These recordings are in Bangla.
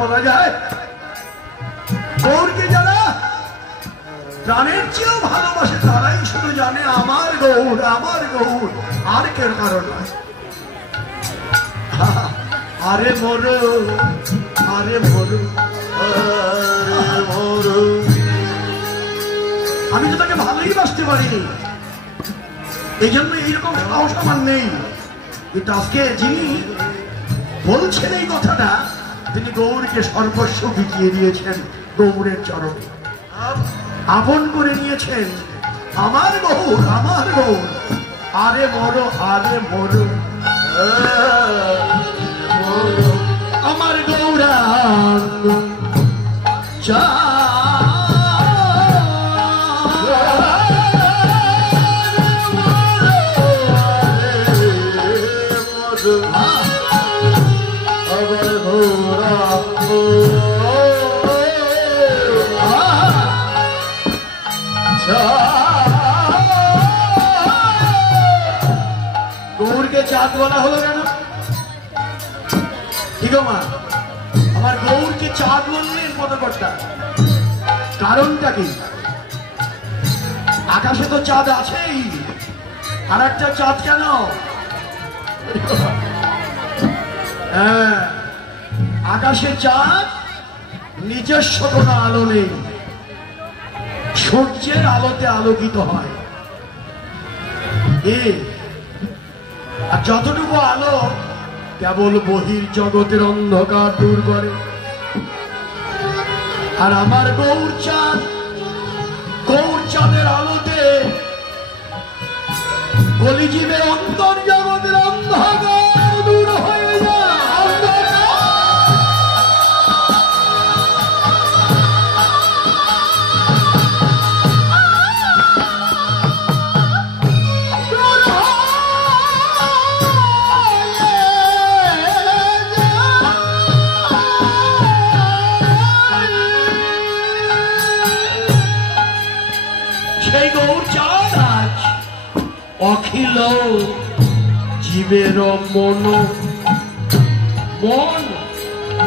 বলা যায় গৌরকে যারা প্রাণের চেয়েও ভালোবাসে তারাই শুধু জানে আমার গৌর, আমার গৌর, আর কেউ কারণ নয়। আরে মরু, আরে মরু, আরে মরু, আমি তো তাকে ভালোই বাসতে পারিনি, এই জন্য এইরকম সাহস আমার নেই। কিন্তু আজকে যিনি বলছেন এই কথাটা, তিনি গৌরকে সর্বস্ব বিকিয়ে দিয়েছেন, গৌরের চরণে আপন করে নিয়েছেন। আমার গৌর, আমার গৌর, আরে মরো, আরে মরো, আমার গৌরাঙ্গ চা গৌরকে চাঁদ বলা হলো কেন? ঠিক মা, আমার গৌরকে চাঁদ বললেন পদকর্তা, কারণটা কি? আকাশে তো চাঁদ আছেই, আর একটা চাঁদ কেন? হ্যাঁ, আকাশে চাঁদ নিজস্ব কোনো আলো নেই, সূর্যের আলোতে আলোকিত হয়। আর যতটুকু আলো কেবল বহির জগতের অন্ধকার দূর করে। আর আমার গৌর চাঁদ, গৌর চাঁদের আলোতে কলিজীবের অন্তর জগতের অন্ধকার দূর হয়ে যায়। অখিল জীবের মন, মন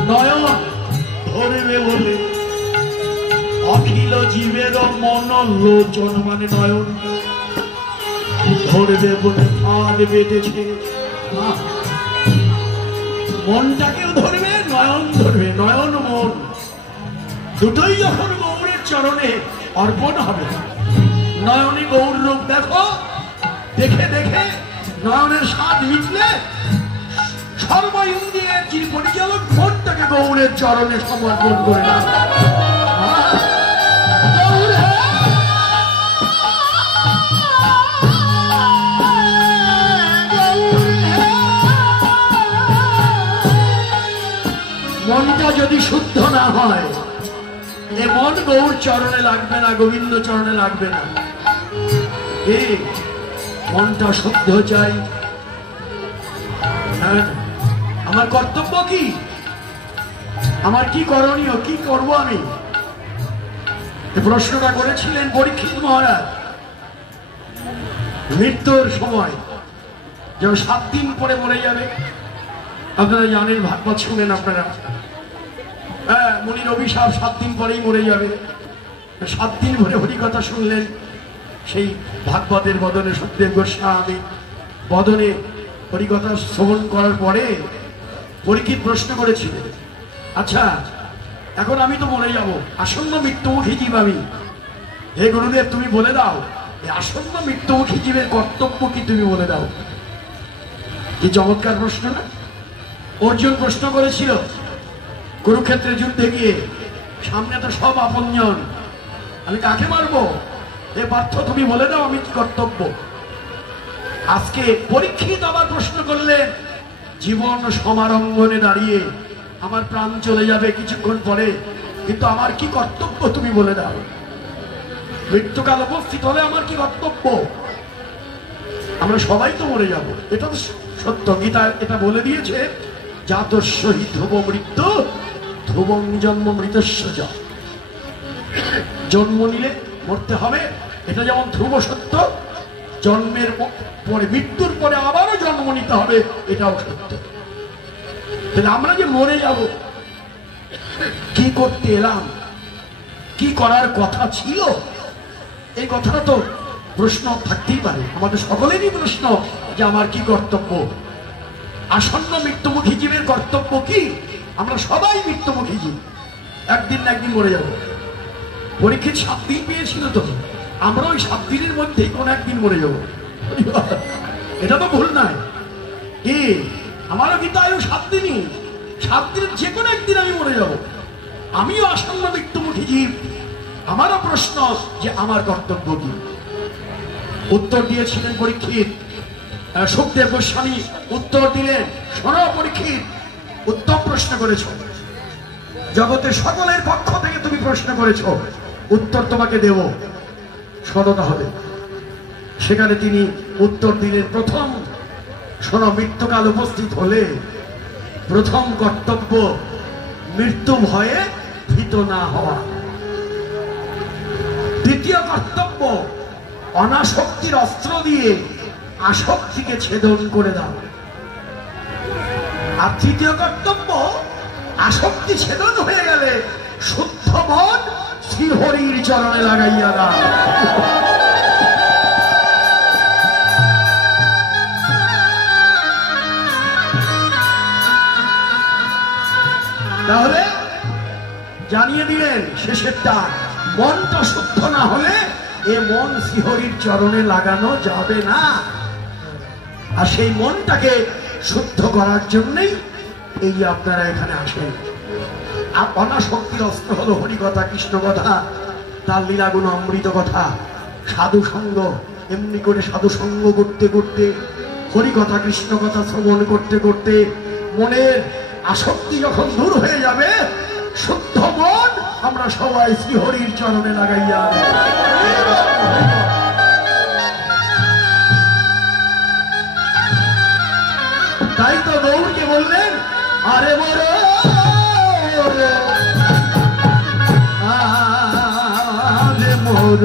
নয়ন ধরবে বলে, অখিল জীবের মন লোচন মানে নয়ন ধরবে বলে ফাঁদ বেঁধেছে। মনটাকেও ধরবে, নয়ন ধরবে, নয়ন মন দুটোই যখন গৌরের চরণে অর্পণ হবে। নয়নে গৌর রূপ দেখো, দেখে দেখে নয়নের স্বাদ মিটলে সর্ব ইন্দ্রিয়ের যিনি পরিচালক, মনটাকে গৌরের চরণে সমর্পণ করে না। মনটা যদি শুদ্ধ না হয়, এ মন গৌর চরণে লাগবে না, গোবিন্দ চরণে লাগবে না। মনটা শুদ্ধ চাই। আমার কর্তব্য কি? আমার কি করণীয়? কি করব আমি? প্রশ্নটা করেছিলেন পরীক্ষিত মহারাজ মৃত্যুর সময়, যখন 7 দিন পরে মরে যাবে। আপনারা জানেন, ভাগবত শুনেন আপনারা। হ্যাঁ, মুনির অভিশাপ 7 দিন পরেই মরে যাবে। 7 দিন ধরে হরিকথা শুনলেন, সেই ভাগবতের বদনে সুখদেব গোস্বামী বদনে হরিকথা শ্রবণ করার পরে পরীক্ষিত প্রশ্ন করেছিলেন, আচ্ছা এখন আমি তো মরে যাব, আসন্ন মৃত্যুমুখী জীব আমি, হে গুরুদেব তুমি বলে দাও, এই আসন্ন মৃত্যুমুখী জীবের কর্তব্য কি তুমি বলে দাও। কি চমৎকার প্রশ্ন না? অর্জুন প্রশ্ন করেছিল কুরুক্ষেত্রের যুদ্ধে গিয়ে, সামনে তো সব আপনজন, আমি কাকে মারবো? এ পার্থ তুমি বলে দাও আমি কি কর্তব্য। আজকে পরীক্ষিত আবার প্রশ্ন করলেন, জীবন সমারঙ্গনে দাঁড়িয়ে আমার প্রাণ চলে যাবে কিছুক্ষণ পরে, কিন্তু আমার কি কর্তব্য তুমি বলে দাও। মৃত্যুকাল উপস্থিত হলে আমার কি কর্তব্য? আমরা সবাই তো মরে যাব, এটা তো সত্য। গীতা এটা বলে দিয়েছে, জাতস্য হি ধ্রুব মৃত্যু ধ্রুবং জন্ম মৃতস্য চ। জন্ম নিলে মরতে হবে, এটা যেমন ধ্রুব সত্য, জন্মের পরে মৃত্যুর পরে আবারও জন্ম নিতে হবে, এটাও সত্য। তাহলে আমরা যে মরে যাব কি করতে এলাম, কি করার কথা ছিল, এই কথাটা তো প্রশ্ন থাকতেই পারে, আমাদের সকলেরই প্রশ্ন যে আমার কি কর্তব্য, আসন্ন মৃত্যুমুখী জীবের কর্তব্য কি। আমরা সবাই মৃত্যুমুখী জীব, একদিন না একদিন মরে যাব। পরীক্ষিত 7 দিন পেয়েছিল, তো আমরা ওই 7 দিনের মধ্যেই কোন একদিন মরে যাব, এটা তো ভুল নাই। কি আমারও কিন্তু আয়ু 7 দিনই, 7 দিনের যে কোনো একদিন আমি মরে যাব। আমিও আসন্ন মৃত্যুমুখী জীব, আমারও প্রশ্ন যে আমার কর্তব্য কি। উত্তর দিয়েছিলেন পরীক্ষিত, সুখদেব গোস্বামী উত্তর দিলেন, শোনো পরীক্ষিত, উত্তম প্রশ্ন করেছ, জগতের সকলের পক্ষ থেকে তুমি প্রশ্ন করেছ, উত্তর তোমাকে দেব, শোনো হবে। সেখানে তিনি উত্তর দিলেন, প্রথম শোনো, মৃত্যুকাল উপস্থিত হলে প্রথম কর্তব্য মৃত্যু ভয়ে ভীত না হওয়া। দ্বিতীয় কর্তব্য অনাসক্তির অস্ত্র দিয়ে আসক্তিকে ছেদন করে দাও। আর তৃতীয় কর্তব্য, আসক্তি ছেদন হয়ে গেলে শুদ্ধ মন শ্রীহরির চরণে লাগাইয়া দাও। তাহলে জানিয়ে দিলেন শেষেরটা, মনটা শুদ্ধ না হলে এ মন শ্রীহরির চরণে লাগানো যাবে না। আর সেই মনটাকে শুদ্ধ করার জন্যই এই যে আপনারা এখানে আসেন। আর অনাসক্তির অস্ত্র হলো হরিকথা, কৃষ্ণ কথা, তার লীলাগুণ অমৃত কথা, সাধু সঙ্গ। এমনি করে সাধু সঙ্গ করতে করতে, হরিকথা কৃষ্ণ কথা শ্রবণ করতে করতে মনের আসক্তি যখন দূর হয়ে যাবে, শুদ্ধ মন আমরা সবাই শ্রীহরির চরণে লাগাইয়া। তাই তো গৌরকে বললেন, আরে বড় আরে মোর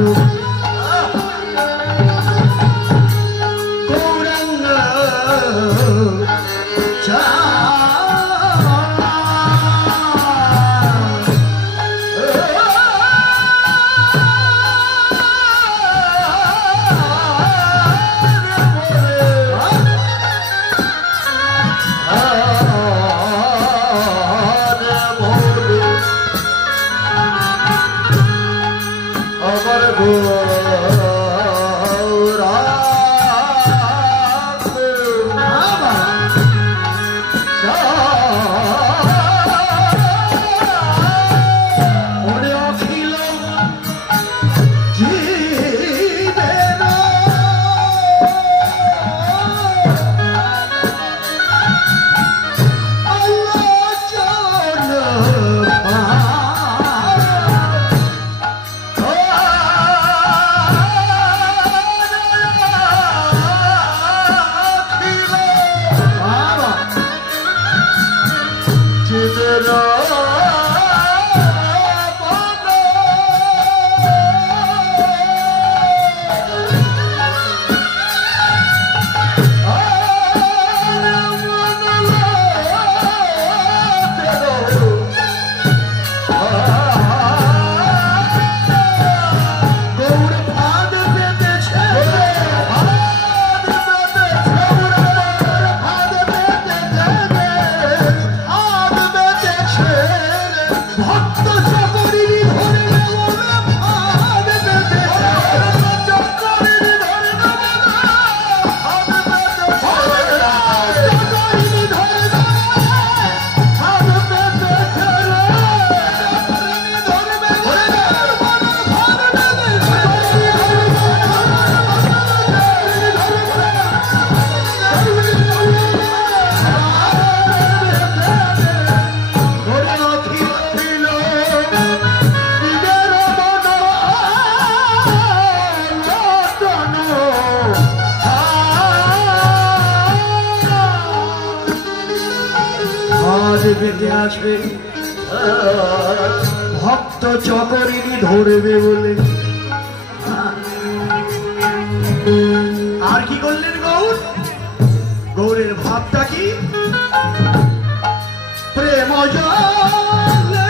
গৌরাঙ্গ চা ভক্ত চকরিনি ধরবে বলে। আর কি করলেন গৌর? গৌরের ভাবটা কি? প্রেম জলে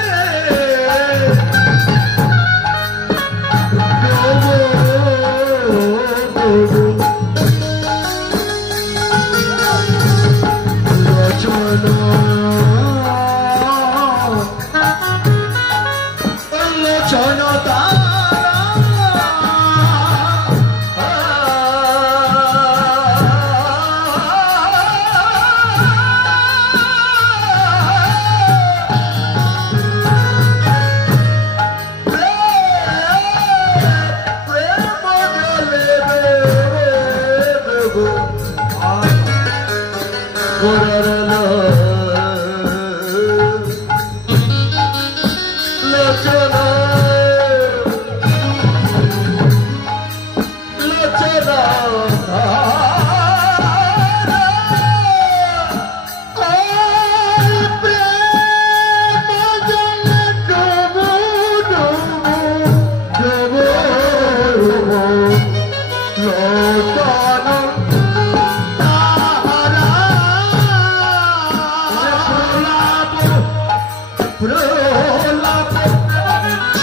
প্রলাপ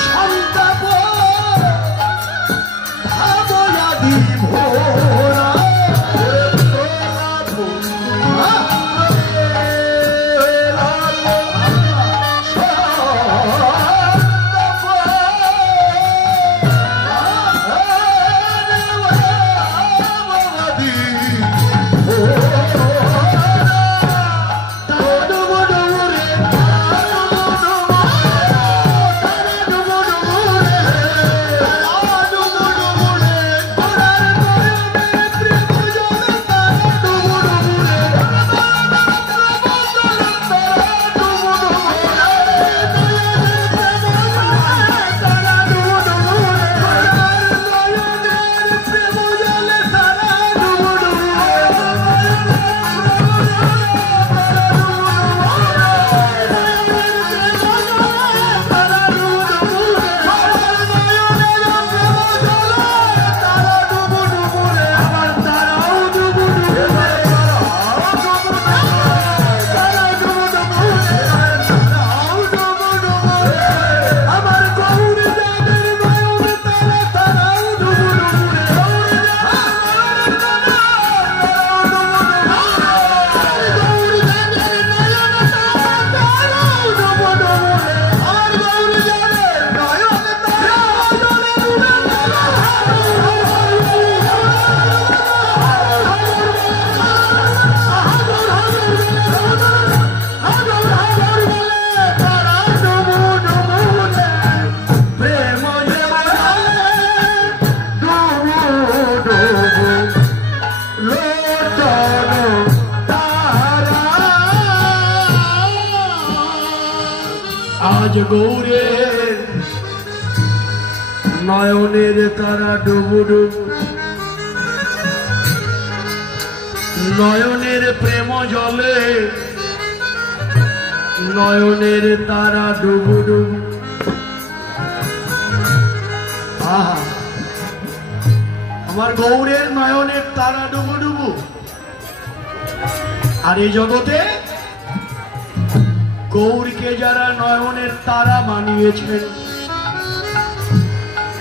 সন্তাপ ভাবয়াদি ভোরা আজ গৌরের নয়নের তারা ডুবু ডুবু নয়নের প্রেম জলে নয়নের তারা ডুবু ডুবু আহা আমার গৌরের নয়নের তারা ডুবু ডুবু আর এই জগতে গৌরকে যারা নয়নের তারা মানিয়েছেন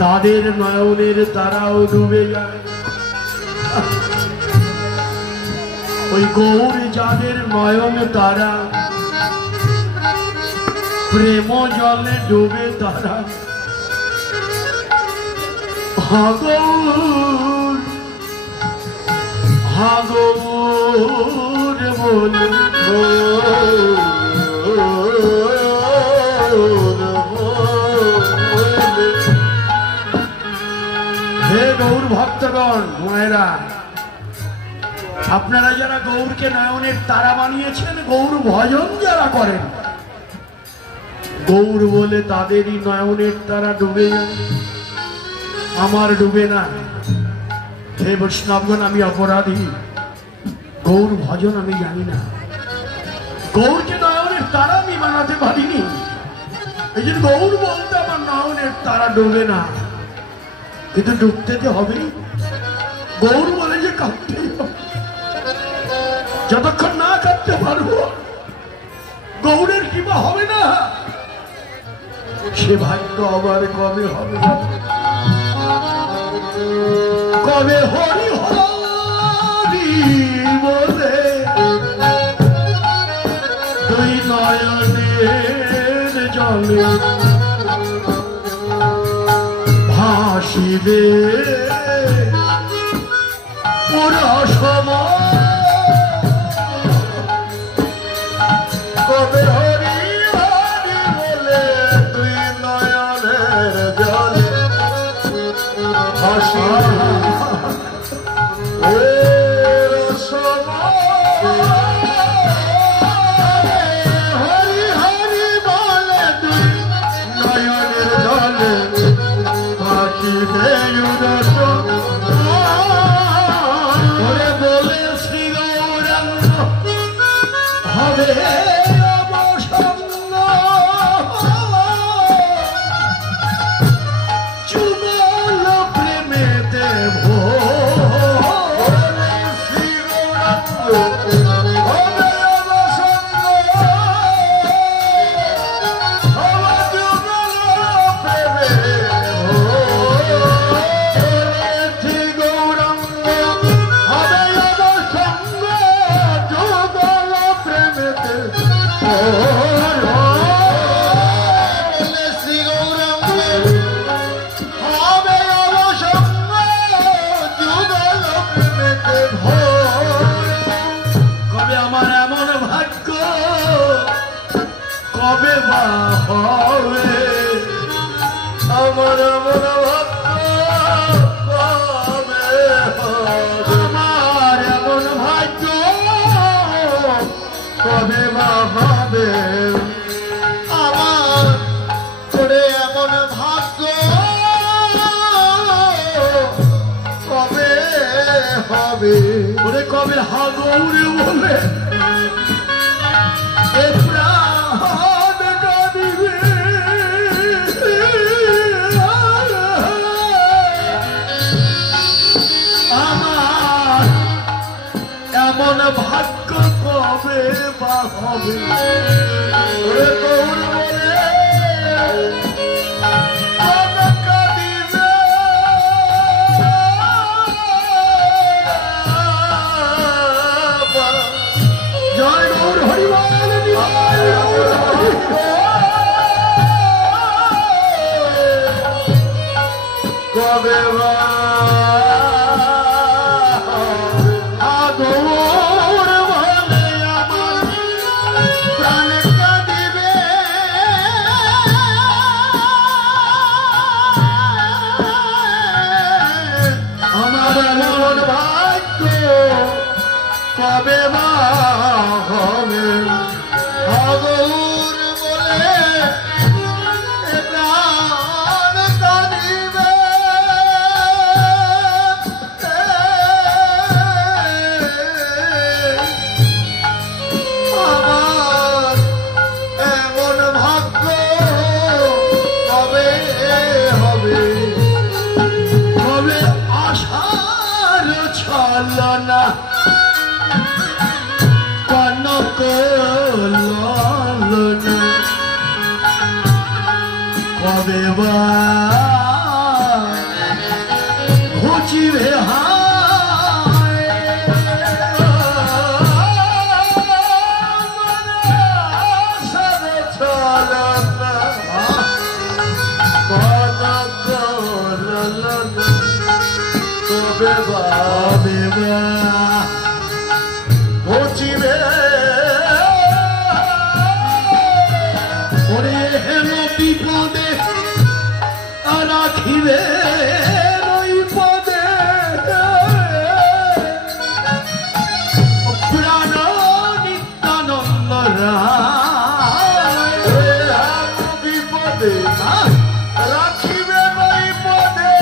তাদের নয়নের তারাও ডুবে যায় ওই গৌর যাদের নয়ন তারা প্রেম জলে ডুবে তারা হাগৌর হাগৌর বলে হে গৌর ভক্তগণ মায়েরা আপনারা যারা গৌরকে নয়নের তারা বানিয়েছেন গৌর ভজন যারা করেন গৌর বলে তাদেরই নয়নের তারা ডুবে আমার ডুবে না হে বৈষ্ণবগণ আমি অপরাধী গৌর ভজন আমি জানি না গৌরকে নয়নের তারা আমি বানাতে পারিনি এই জন্য গৌর বলতে আমার নয়নের তারা ডুবে না কিন্তু ডুবতে তো হবে গৌর বলে যে কাঁদতেই হবে যতক্ষণ না কাঁদতে পারবো গৌরের কৃপা হবে না সে ভাগ্য আবার কবে হবে কবে হরি হরি বলে তুই নয়নের জলে ভাসিবে পুরা সময় কবে হরি হরি বলে তুই নয়নের জলে ভাসিবে হরি হরি বলে তুই নয়নের জলে ভাসিবে ওরে কবে হা গৌরে বলে এ প্রাণ কাঁদিবে আমার এমন ভাগ্য কবে বা হবে ওরে গৌর বলে কবে আদর বলে আমার প্রাণ কাঁদিবে আমার এমন ভাগ্য কবে বা হবে আদর বলে প্রাণ কাঁদিবে আমার এমন ভাগ্য কবে হবে কবে আশার ছলনা কনক ললনা কবে বা ঘুচিবে হায় আশার ছলনা কনক ললনা কবে বা ঘুচিবে ওরে হেন বিপদে রাখিবে ওই পদে প্রাণ নিত্যানন্দ রায় বিপদে রাখিবে ওই পদে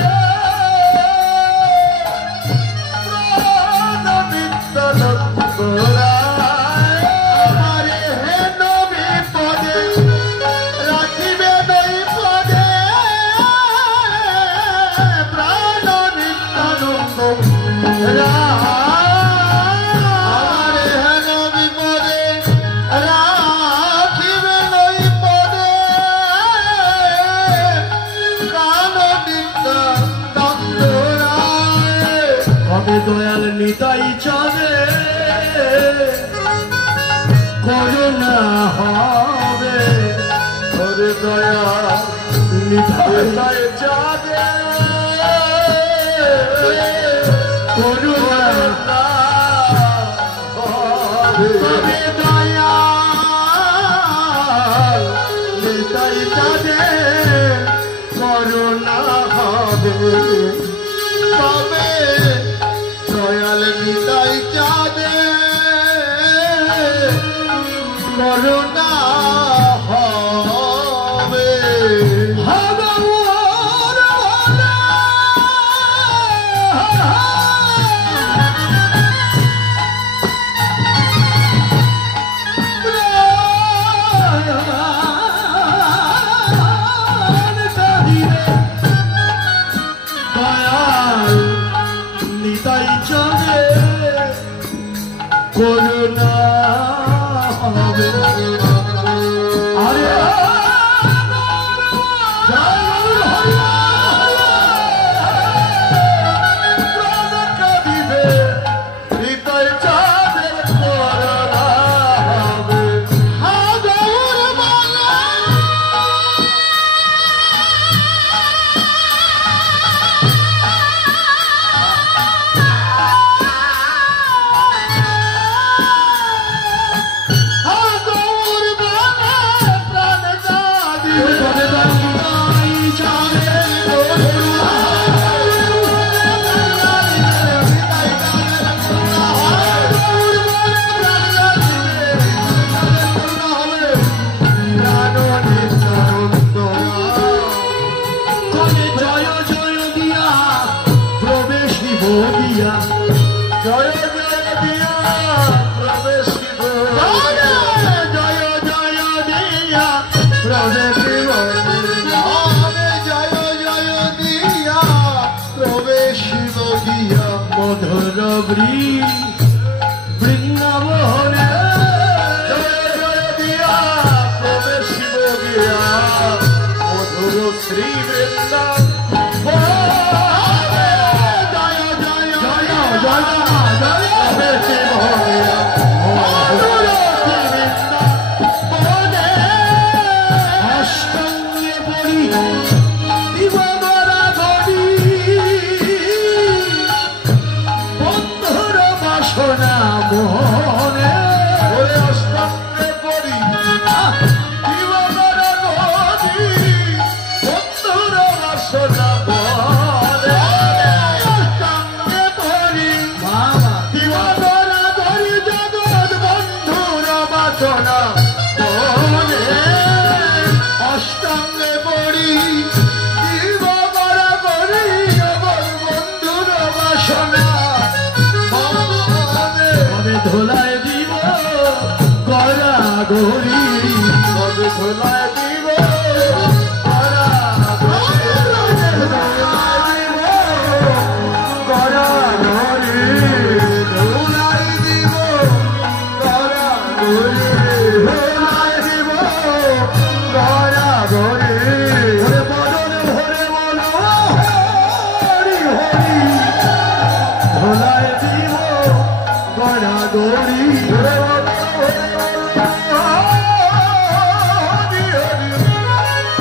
প্রাণ নিত্যানন্দ রায় আমারে হেন বিপদে রাখিবে ওই পদে প্রাণ নিত্যানন্দ রায় হেন বিপদে রাখিবে ওই পদে প্রাণ নিত্যানন্দ রায় কবে দয়াল নিতাই চাঁদে করুণা হবে ওরে দয়াল নিতাই চাঁদে করুণা হবে দয়াল নিতাই চাঁদে করুণা হবে কবে দয়াল নিতাই চাঁদে করুণা হবে দয়াল নিতাই চাঁদে করুণা হবে আরে প্রাণ কাঁদিবে নিতাই চাঁদে করুণা হবে করি বৃন্দাবনে দিয়া প্রবেশিব গিয়া মধুর শ্রী অষ্টঙ্গে বলি দিবরা গরি বন্ধুর বাসনা মোহনে অষ্টঙ্গে বলি দিবরা গরি বন্ধুর বাসনা মোহনে অষ্টঙ্গে বলি দিবরা গরি জগৎ বন্ধুর বাসনা মোহনে অষ্টঙ্গে পড়ি দিবরা করি বন্ধুর বাসনা কবে ধোলায় দিব গড়া গড়ি কবে ধোলায় দিব গড়া গড়ি ধোলায় দিব গড়া গড়ি ধোলায় দিব গড়া গড়ি বদন ভরে বলো হরি হরি ধোলায় দিব গড়া গড়ি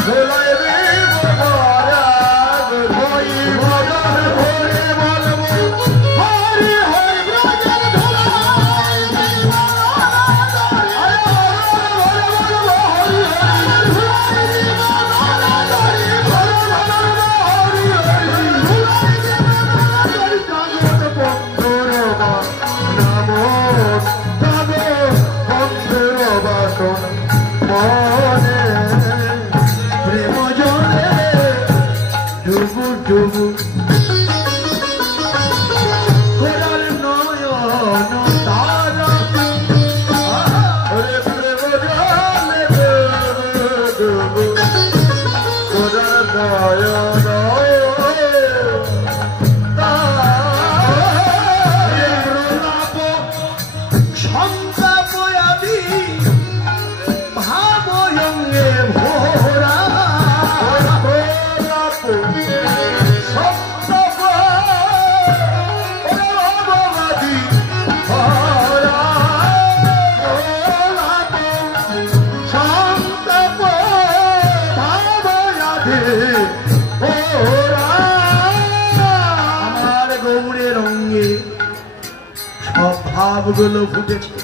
ধোলায় দিব গড়া গড়ি বদন ভরে বলবো হরি হরি ব্রজের ধোলায় দিব প্রেম জলে ডুবু ডুবু গোরার নয়ন তারা প্রেম জলে ডুবু গোরার নয়ন সন্তাপ আদি ভাবয়ঙ্গে ভোরা সন্তাপ ভাবাদি ভরা সন্তাপ ভাবয়াধি ভোরা আমার গৌরের অঙ্গে সব ভাবগুলো ফুটেছে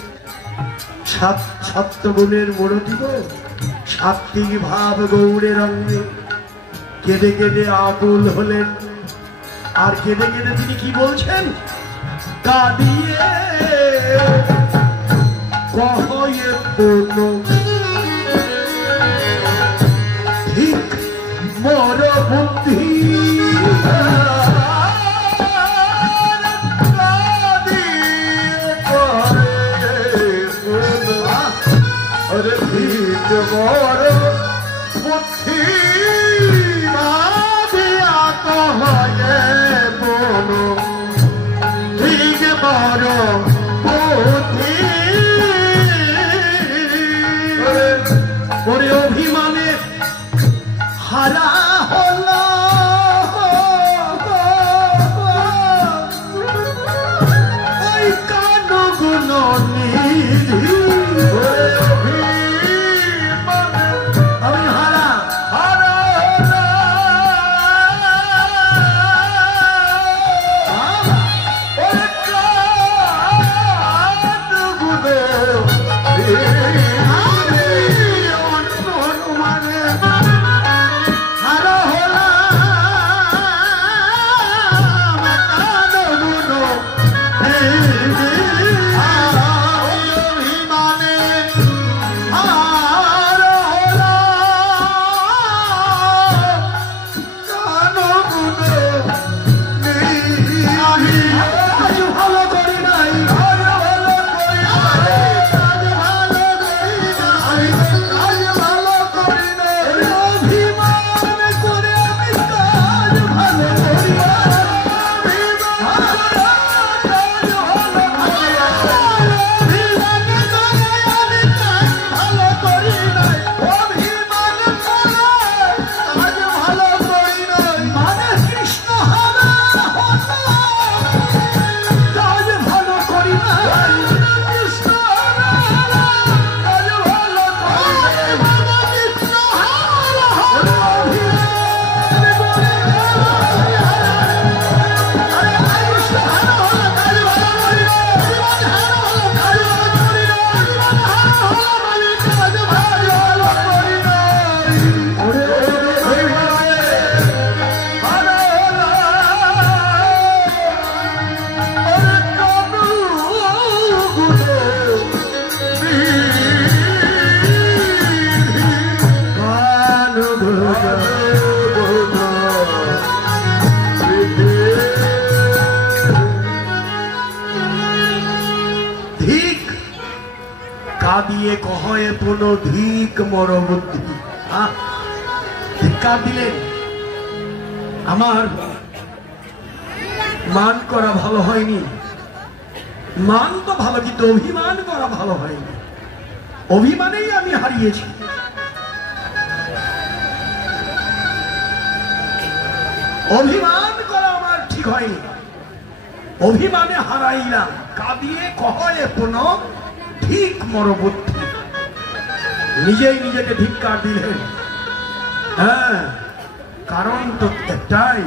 সত্যগুণের মূরতি গো সাত্বিক ভাব গৌরের অঙ্গে কেঁদে কেঁদে আকুল হলেন আর কেঁদে কেঁদে তিনি কি বলছেন কাঁদিয়ে কহয়ে পূর্ণ ঠিক মোর বুদ্ধি বড় বুদ্ধি দিয়া কহয়ে বলো ঠিক বড় বুদ্ধি ওরে অভিমানে হারা হল ওই কানগুণ নিধি আমি হারা হারা ধিক কাঁদিয়ে কহয়ে পুনঃ ধিক মর বুদ্ধি। ধিক্কার দিলেন, আমার মান করা ভালো হয়নি। মান তো ভালো, কিন্তু অভিমান করা ভালো হয়নি। অভিমানেই আমি হারিয়েছি। অভিমান করা আমার ঠিক হয়নি, অভিমানে হারাইলাম। কাঁদিয়ে কহয়ে পুনঃ ঠিক মরবুদ্ধি। নিজেই নিজেকে ধিক্কার দিলেন। হ্যাঁ, কারণ তো একটাই,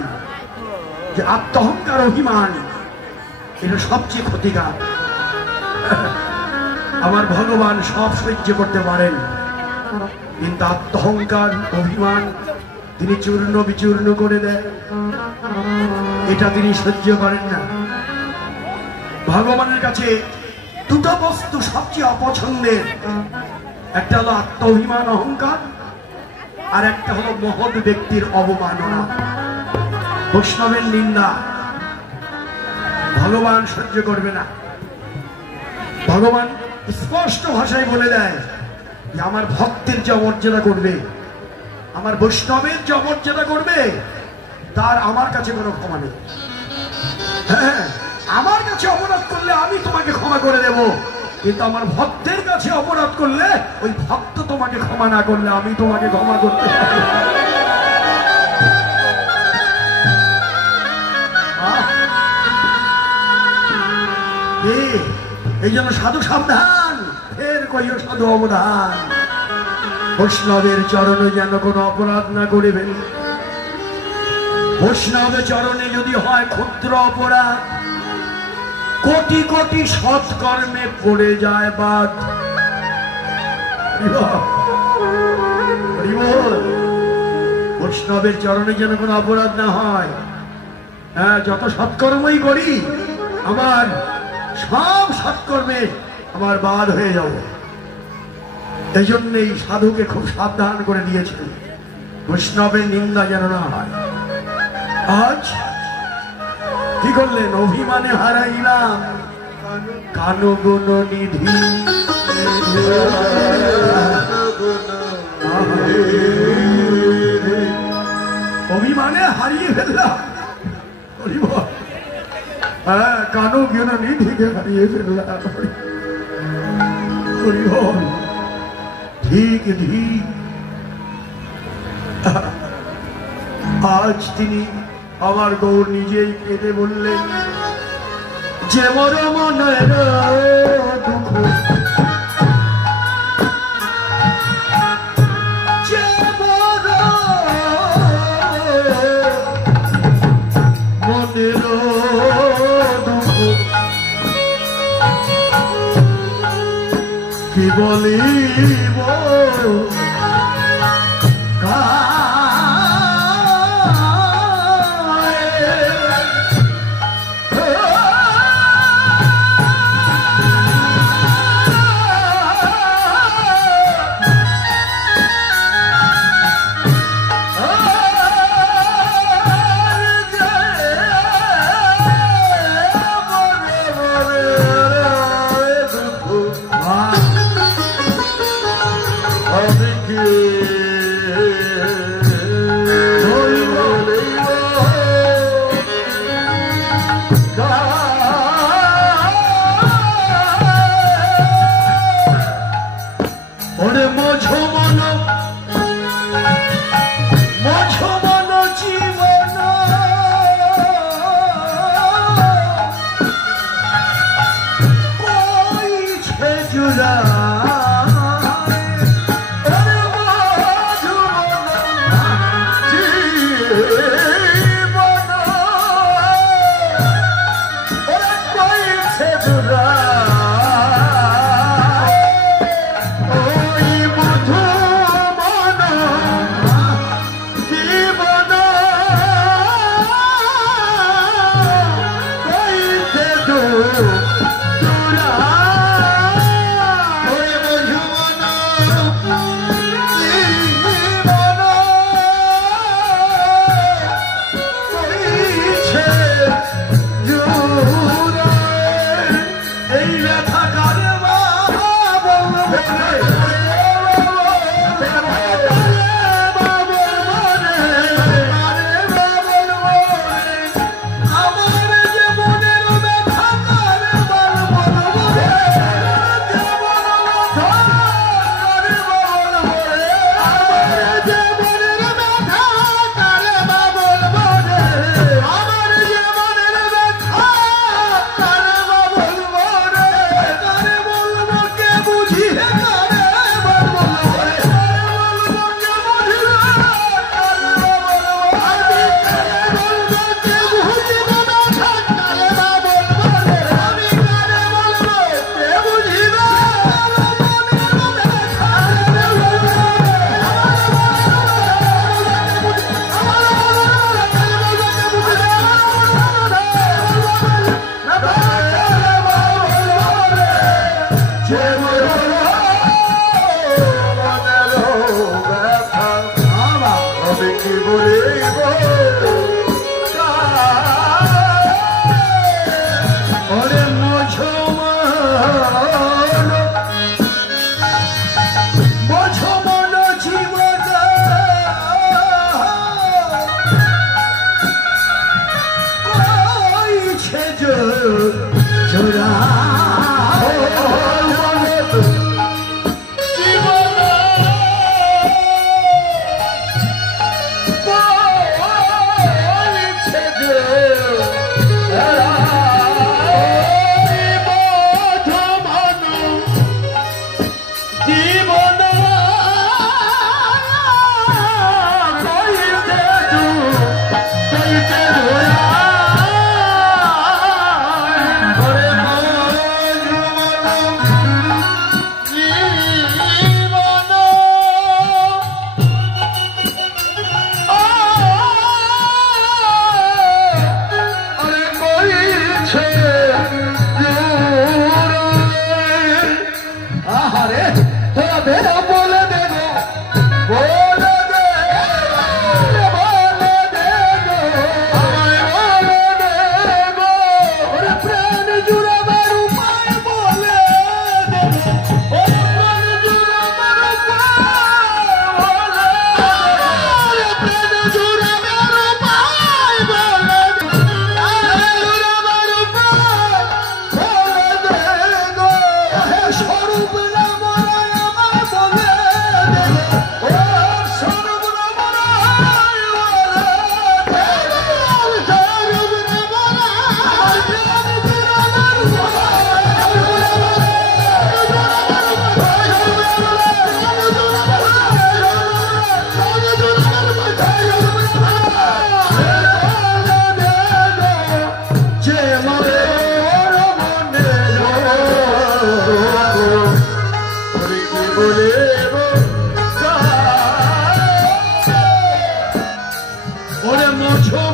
যে আত্মহংকার অভিমান এটা সবচেয়ে ক্ষতিকর। আমার ভগবান সব সহ্য করতে পারেন, কিন্তু আত্মহংকার অভিমান তিনি চূর্ণ বিচূর্ণ করে দেন, এটা তিনি সহ্য করেন না। ভগবানের কাছে দুটো বস্তু সবচেয়ে অপছন্দের, একটা হলো আত্ম অভিমান অহংকার, আর একটা হলো মহৎ ব্যক্তির অবমাননা, বৈষ্ণবের নিন্দা। ভগবান সহ্য করবে না। ভগবান স্পষ্ট ভাষায় বলে দেয় যে আমার ভক্তের যে অমর্যাদা করবে, আমার বৈষ্ণবের যে অমর্যাদা করবে, তার আমার কাছে কোনো ক্ষমা নেই। হ্যাঁ, আমার কাছে অপরাধ করলে আমি তোমাকে ক্ষমা করে দেব, কিন্তু আমার ভক্তের কাছে অপরাধ করলে ওই ভক্ত তোমাকে ক্ষমা না করলে আমি তোমাকে ক্ষমা করতে পারি। এই জন্য সাধু সাবধান, ফের কইও সাধু অবধান। বৈষ্ণবের চরণে যেন কোনো অপরাধ না করিবেন। বৈষ্ণবের চরণে যদি হয় ক্ষুদ্র অপরাধ, কোটি কোটি সৎকর্মে পড়ে যায় বাদ। বৈষ্ণবের চরণে যেন কোনো অপরাধ না হয়। হ্যাঁ, যত সৎকর্মই করি আমার সব সৎকর্মে আমার বাদ হয়ে যাবে। এই জন্যই সাধুকে খুব সাবধান করে দিয়েছেন, বৈষ্ণবের নিন্দা যেন না হয়। আজ কি করলেন? অভিমানে হারাইলাম কানো গুণ নিধি। অভিমানে হারিয়ে ফেললাম। হ্যাঁ, কানো গুণ নিধিকে হারিয়ে ফেললাম। ঠিক ঠিক। আজ তিনি আমার গৌর নিজেই কেঁদে বললেন, যে মর মনের দুঃখ, যে মর মনের দুঃখ, কি বলিব আমি কি বলিব ওরে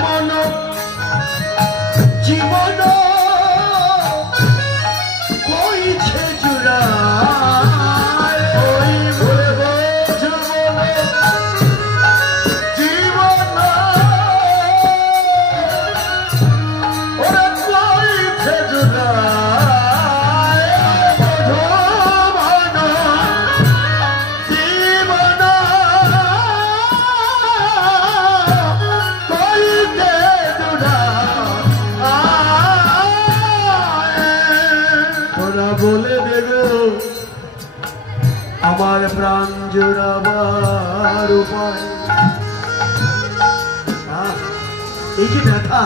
মন জীবন কইছে জোড়া আমার প্রাণ জোড়াবার উপায় এই যে ব্যথা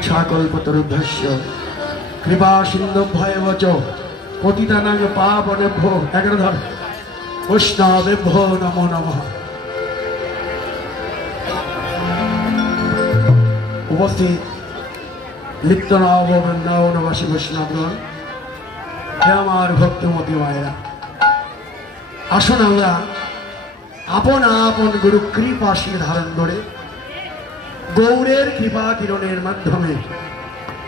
বাঞ্ছাকল্পতরুভ্যশ্চ কৃপা সিন্ধুভ্যেব চ পতিতানাং পাবনেভ্যো 11 ধর বৈষ্ণবেভ্যো নমো নমঃ। উপস্থিত নিত্যনব বৃন্দাবনবাসী বৈষ্ণবগণ, হে আমার ভক্তমতী মায়েরা, আসুন আমরা আপন আপন গুরু কৃপা শির ধারণ করে গৌরের কৃপা কিরণের মাধ্যমে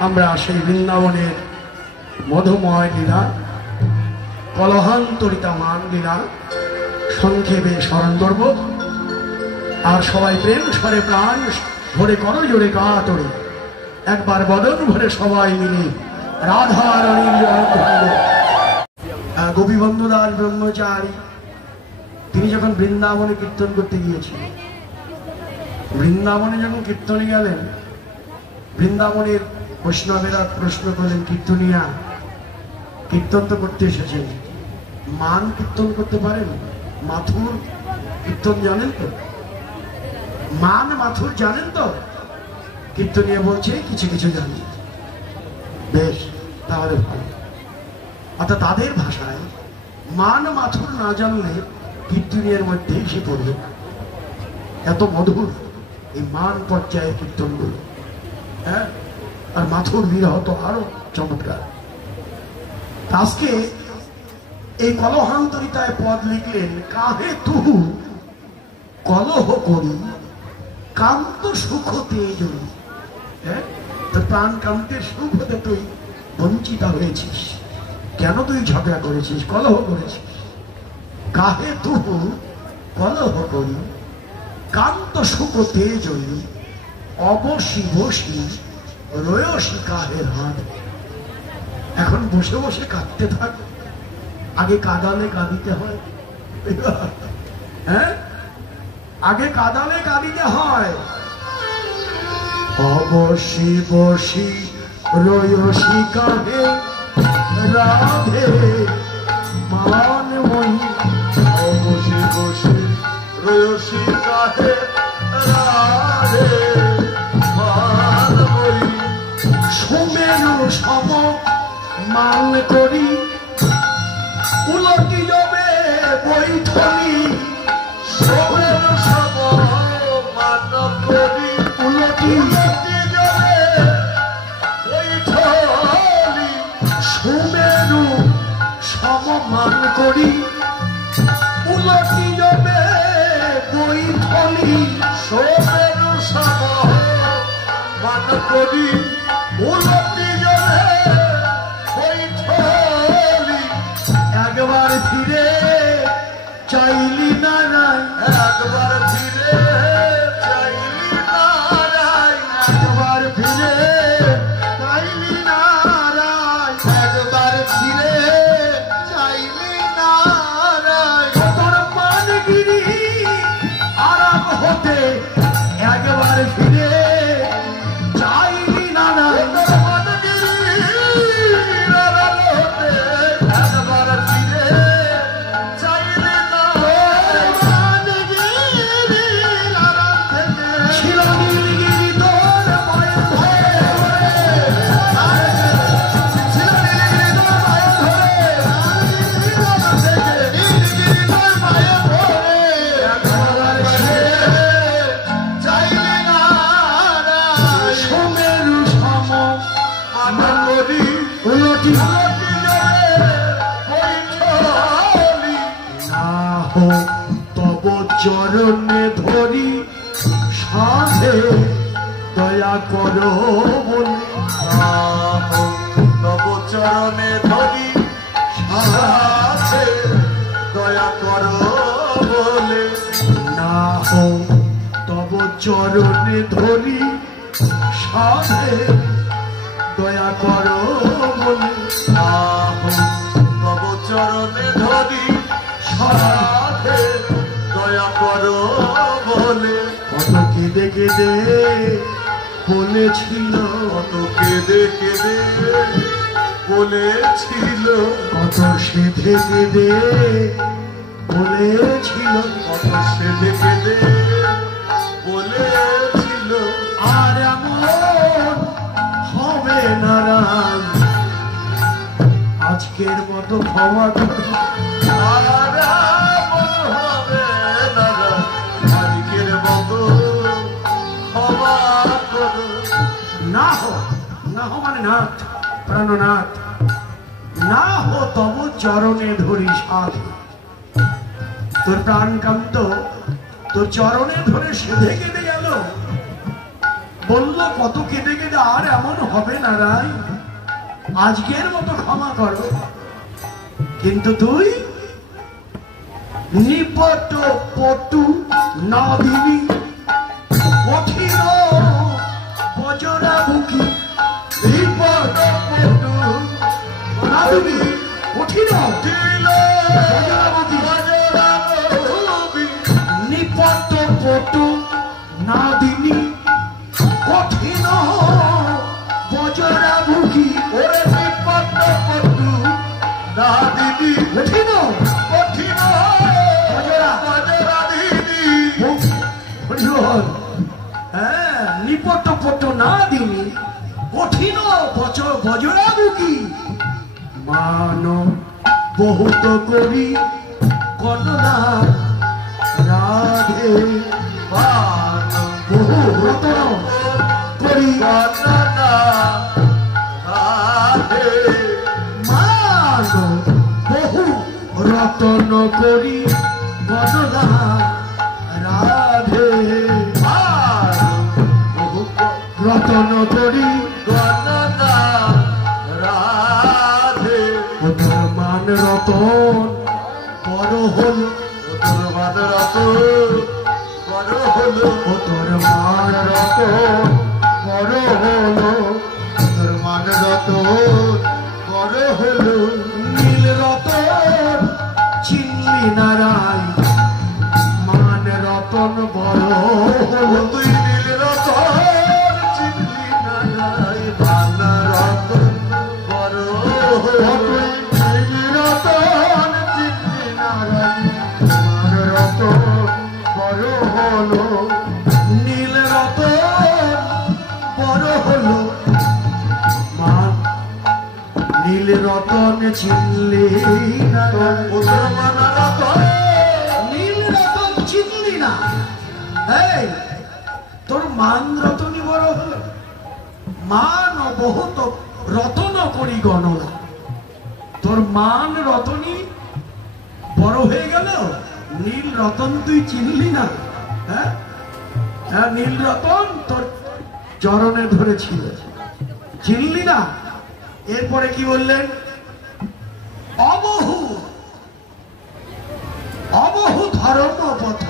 আমরা সেই বৃন্দাবনের মধুময় লীলা, কলহান্তরিতা মান লীলা সংক্ষেপে স্মরণ করব। আর সবাই প্রেম স্বরে প্রাণ ভরে করো জোরে গা তোরে একবার বদন ভরে সবাই মিলে রাধা রানীর গোপীবন্ধু দাস ব্রহ্মচারী তিনি যখন বৃন্দাবনে কীর্তন করতে গিয়েছিলেন, বৃন্দাবনে যখন কীর্তনে গেলেন, বৃন্দাবনের বৈষ্ণবেরা প্রশ্ন করলেন, কীর্তনিয়া কীর্তন তো করতে এসেছেন, মান কীর্তন করতে পারেন? মাথুর কীর্তন জানেন তো? মান মাথুর জানেন তো? কীর্তনিয়া বলছে কিছু কিছু জানি। বেশ, তাহলে ভালো। অর্থাৎ তাদের ভাষায় মান মাথুর না জানলে কীর্তনিয়ার মধ্যে এসে পড়বে। এত মধুর এই মান পর্যায়ের কীর্তনগুলো, হ্যাঁ, আর মাথুর বিরহ তো আরো চমৎকার। আজকে এই কলহান্তরিতায় পদ লিখলেন, কাহে তুহু কলহ করি কান্ত সুখ তেজরি। হ্যাঁ, তো প্রাণ কান্তের সুখ হতে তুই বঞ্চিত হয়েছিস, কেন তুই ঝগড়া করেছিস, কলহ করেছিস? কাহে তুহু কলহ করি কান্ত সুখ তেজরি অবশি বসি রয়সি কাহের হাত। এখন বসে বসে কাঁদতে থাক, আগে কাঁদালে কাঁদিতে হয়। হ্যাঁ, আগে কাঁদালে কাঁদিতে হয়। অবশি বসি রয়সি কাহে রাধে মানময়ী। অবশি বসি রয়সি কাহে রাধে মানময়ী। সুমেরু সম মান করি উলটি যাবে বৈঠলি। সুমেরু সম মান করি উলটি যাবে বৈঠলি। সুমেরু সম মান করি উলটি যাবে বৈঠলি। সুমেরু সম মান করি উলটি যাবে বৈঠলি। একবার ফিরে চাইলি না নাই, একবার ফিরে চাইলি না রাই। একবার ফিরে চাইলি না রাই। একবার ফিরে চাইলি না রাই। তোর মানগিরি আরাম হতে একবার ফিরে চাইলি না নাই। তোর মনগিরির আড়াল হতে একবার ফিরে চাইলি না রাই। মনগিরির আড়াল থেকে ছিল নীলগিরি তোর পায়ে ধরে, ছিল নীলগিরি তোর পায়ে ধরে। নীলগিরি তোর পায়ে ধরে একবার ফিরে চাইলি না রাই। সুমেরু সম মান করি উলটি উলটি যাবে বৈঠলি। না হোক তব চরণে ধরি সাধে দয়া করো বলে। তব চরণে ধরি সাথে দয়া করো বলে। না হোক তব চরণে ধরি সাধে দয়া করো বলে। তব চরণে ধরি সাথে দয়া করো বলে। কত কেঁদে কেঁদে বলেছিল, কত কেঁদে কেঁদে বলেছিল, কত সেধে কেঁদে বলেছিল, কত সেধে কেঁদে বলেছিল। আর এমন তো ক্ষমা করো। আর এমন হবে না আজকের মতো ক্ষমা করো। না হো, না হো মানে নাথ, প্রাণনাথ, না হো তব চরণে ধরি সাধ। তোর প্রাণকান্ত তোর চরণে ধরে সেধে কেঁদে গেল, বলল কত কেঁদে কেঁদে আর এমন হবে না রাই, আজকের মতো ক্ষমা করো। কিন্তু তুই নিপট পটু না দিবি, কঠিন বজরা বুকি। নিপট পটু না দিবি, কঠিন দিল বজরা বুকি। বজরাবলী। নিপট পটু না দিবি, কঠিন বজরা বুকি। ওরে নিপট পটু না দিদি কঠিন কঠিন বজরা বজরা দিদি। হরিহর, হ্যাঁ, নিপট পট না দিবি, কঠিন বজরা বুকি। মান বহুত করি কন্যা রাধে, মান বহু রতন করি কন্যা রাধে। মান বহু রতন করি কন্যা রাধে, মান বহু রতন করি কন্যা রাধে। ওদের মান রতন বড় হল, তোর মান রতন বড় হলো। ওদের মান রতন বড় হল, তোর মান রতন বড় হলো। নীল রতন চিনলি নারাই, মান রতন বড় হল। তুই নীল রতন চিনলি না নাই, মান রতন বড় হলো। নীল রতন চিনলি নারাই, মান রতন বড় হল। নীল রতন বড় হল, মান নীল রতন চিনলি নারাই। তোর মান রতন নীল রতন চিনলি না, এই তোর মান রতনই বড় হলো। মান বহুত রতন করি গণনা, তোর মান রতনই বড় হয়ে গেল, নীল রতন তুই চিনলি না। হ্যাঁ, হ্যাঁ, নীল রতন তোর চরণে ধরেছিল, চিনলি না। এরপরে কি বললেন? অবহু অবহু ধর্ম পথ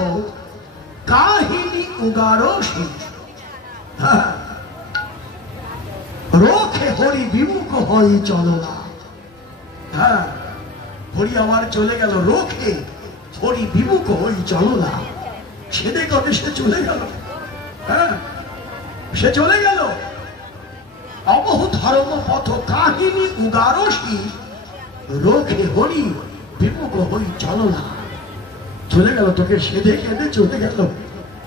কাহিনী উগারসী, রোখে হরি বিমুখ হই চলো না। হ্যাঁ, হরি আমার চলে গেল, রোখে হরি বিমুখ হই চলো না। সেদে কবে সে চলে গেল, হ্যাঁ, সে চলে গেল। অবহু ধর্ম পথ কাহিনী উগারসী, রোখে হরি বিমুখ হই চলো না। চলে গেল, তোকে সেদে কেঁদে চলে গেল,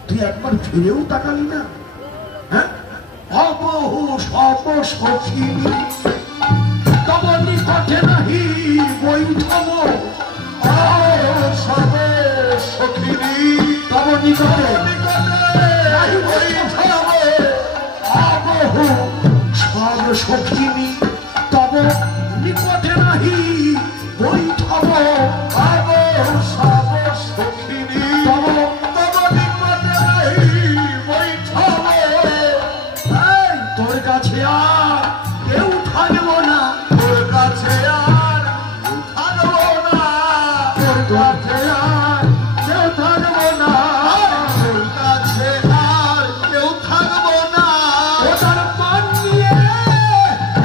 তুই একবার ফিরেও তাকালি না। হ্যাঁ, অবহু সব সখিনী তব নিকটে নাহি বৈঠব, সব সখিনী তব নিকটে নাহি বৈঠব। অবহু সব সখিনী তব নিকটে নাহি বৈঠব, সব সখিনী তব তব নিকটে নাহি বৈঠব। এই, তোর কাছে আর কেউ থাকবো না, তোর কাছে আর থাকবো না। তোর কাছে আর কেউ থাকবো না। তোর কাছে আর কেউ থাকবো না। ও তার মান নিয়ে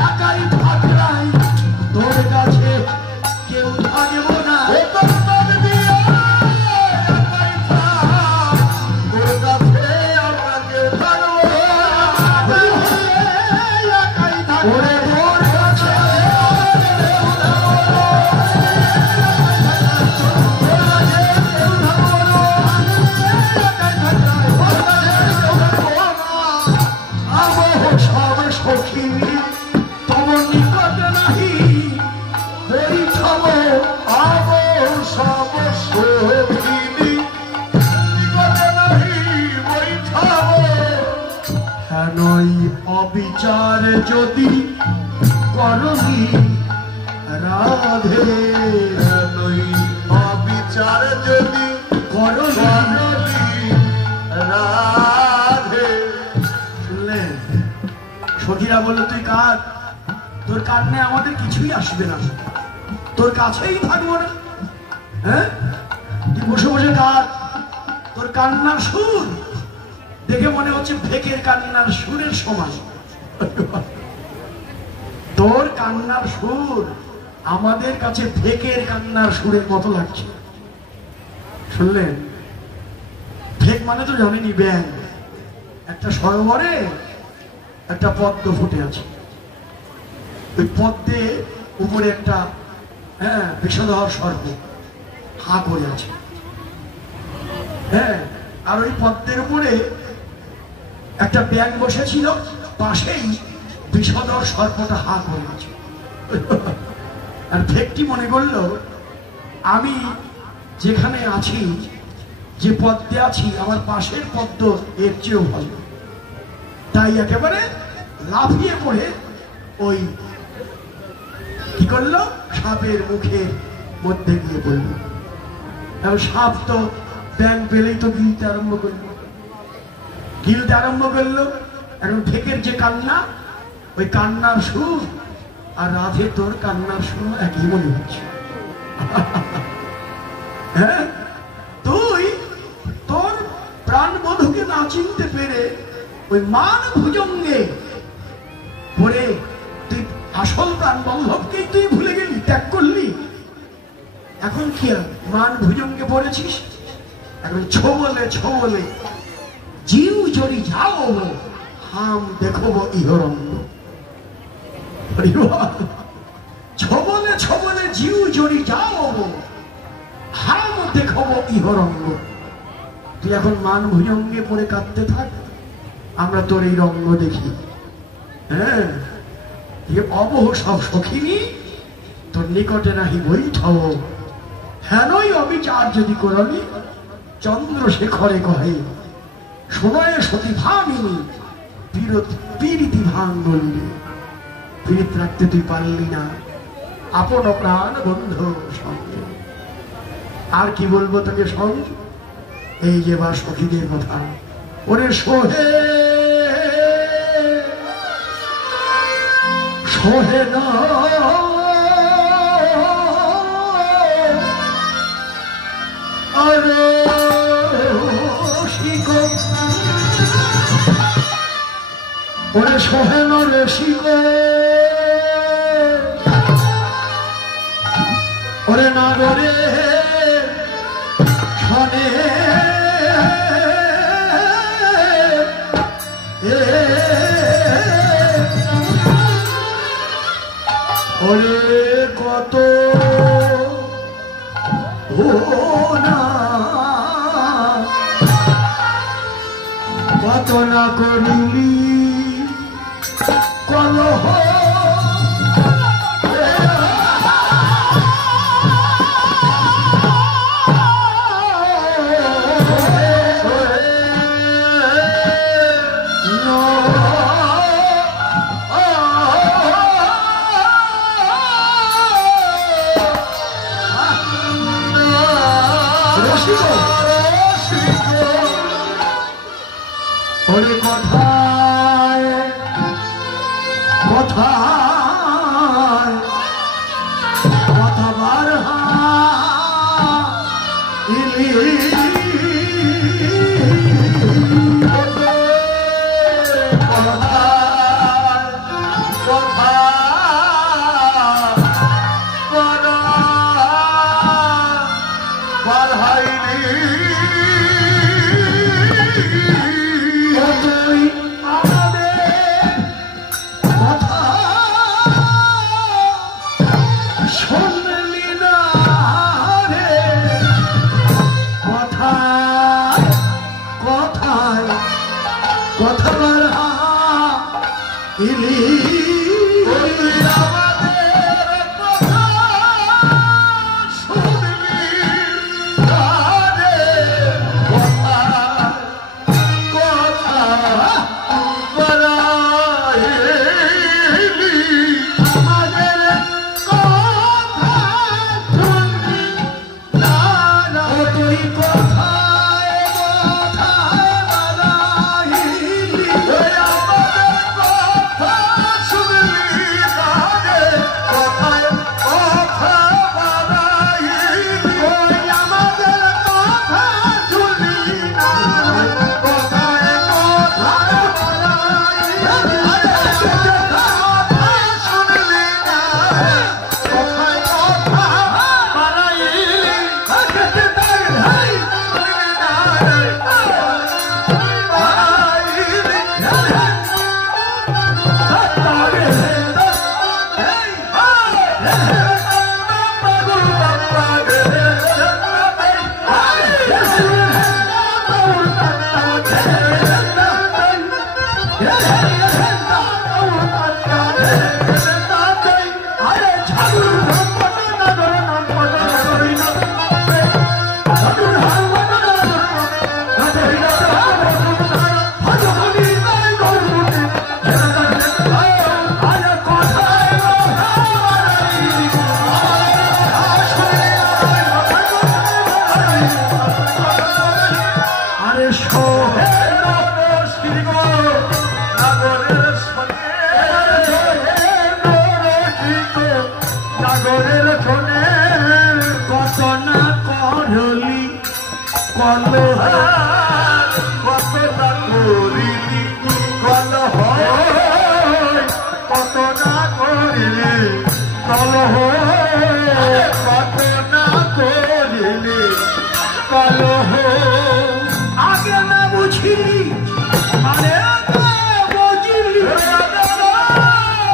একাই নই অবিচার যদি করনি রাধে, নই অবিচার যদি করনি রাধে। শুনলেন? সখীরা বললো তুই কাঁদ, তোর কান্নে আমাদের কিছুই আসবে না, তোর কাছেই থাকবো না। হ্যাঁ, তুই বসে বসে কাঁদ, তোর কান্নার সুর দেখে মনে হচ্ছে ভেকের কান্নার সুরের সমান। তোর কান্নার সুর আমাদের কাছে ভেকের কান্নার সুরের মতো লাগছে। শুনলেন? ভেক মানে তো জানেনি ব্যাং। একটা সরোবরে একটা পদ্ম ফুটে আছে, ওই পদ্মে উপরে একটা বিষধর সর্প হা করে আছে। হ্যাঁ, আর ওই পদ্মের উপরে একটা ব্যাং বসেছিল, পাশেই বিষধর সর্পটা হা করে আছে। আর ভেকটি মনে করলো আমি যেখানে আছি, যে পদ্মে আছি, আমার পাশের পদ্ম এর চেয়েও ভালো। তাই একেবারে লাফিয়ে পড়ে ওই কি করলো, সাপের মুখের মধ্যে গিয়ে পড়ল। এবং সাপ তো ব্যাং পেলেই তো গিলতে আরম্ভ করলো, গিলতে আরম্ভ করলো। এখন ভেকের যে কান্না, ওই কান্নার সুর আর রাধে তোর কান্নার সুর একই মনে হচ্ছে। হ্যাঁ, তুই তোর প্রাণ বধূকে না চিনতে পেরে ওই মান ভুজঙ্গে পড়ে তুই আসল প্রাণ বল্লভকেই তুই ভুলে গেলি, ত্যাগ করলি। এখন কি মান ভুজঙ্গে পড়েছিস? এখন ছোবলে ছোবলে জিউ জড়ি যাও হাম দেখব ইহরঙ্গ। ছোবলে ছোবলে জিউ জড়ি যাও হাম দেখব ইহরঙ্গ। তুই এখন মান ভুজঙ্গে পড়ে কাঁদতে থাক, আমরা তোর এই রঙ্গ দেখি। হ্যাঁ, অবহ সব সখিনী তোর নিকটে নাহি বৈঠব, হেনই অবিচার যদি করনি চন্দ্রশেখরে কহে, সময়ে সতী ভামিনী পীড়িতি ভাঙ্গলি। পীড়িত রাখতে তুই পারলি না আপন প্রাণ বন্ধু সঙ্গে। আর কি বলবো তোকে সঙ্গ? এই যে বা সখীদের কথা, ওরে সোহে সোহে না আরে ওরে সোহে না রে শিখ, ওরে নাগরে শনে ওরে কত কত না করিলি কলহ, ওরে কথায় কথায় কথা বার Para নাগরের শোনে কত না করলি কলহ কত না করিলি কলহ কত না করিলি কলহ কত না করিলি কলহ আগে না বুঝিলি মানে বুঝিলি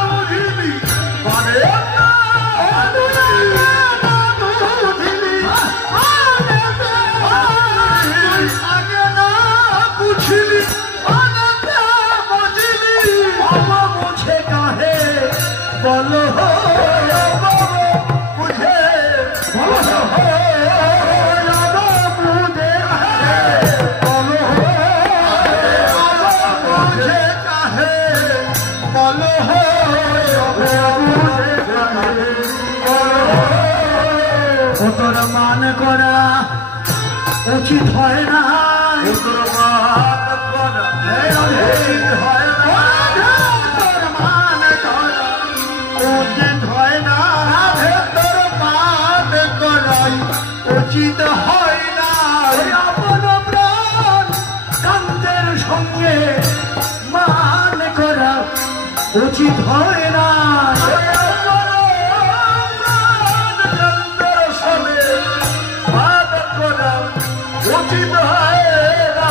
বুঝিলি মানে আগে না বুঝিলি বুঝে কাহে বলো বুঝে বলো বুঝে কাহে কলহ তোর মান করা উচিত হয় না তোর মান করা উচিত হয় না তোর মান করা উচিত হয় না তোর মান করাই উচিত হয় না আপন প্রাণ কান্দের সঙ্গে মান করা উচিত হয় না উচিত হয় না উচিত হয় না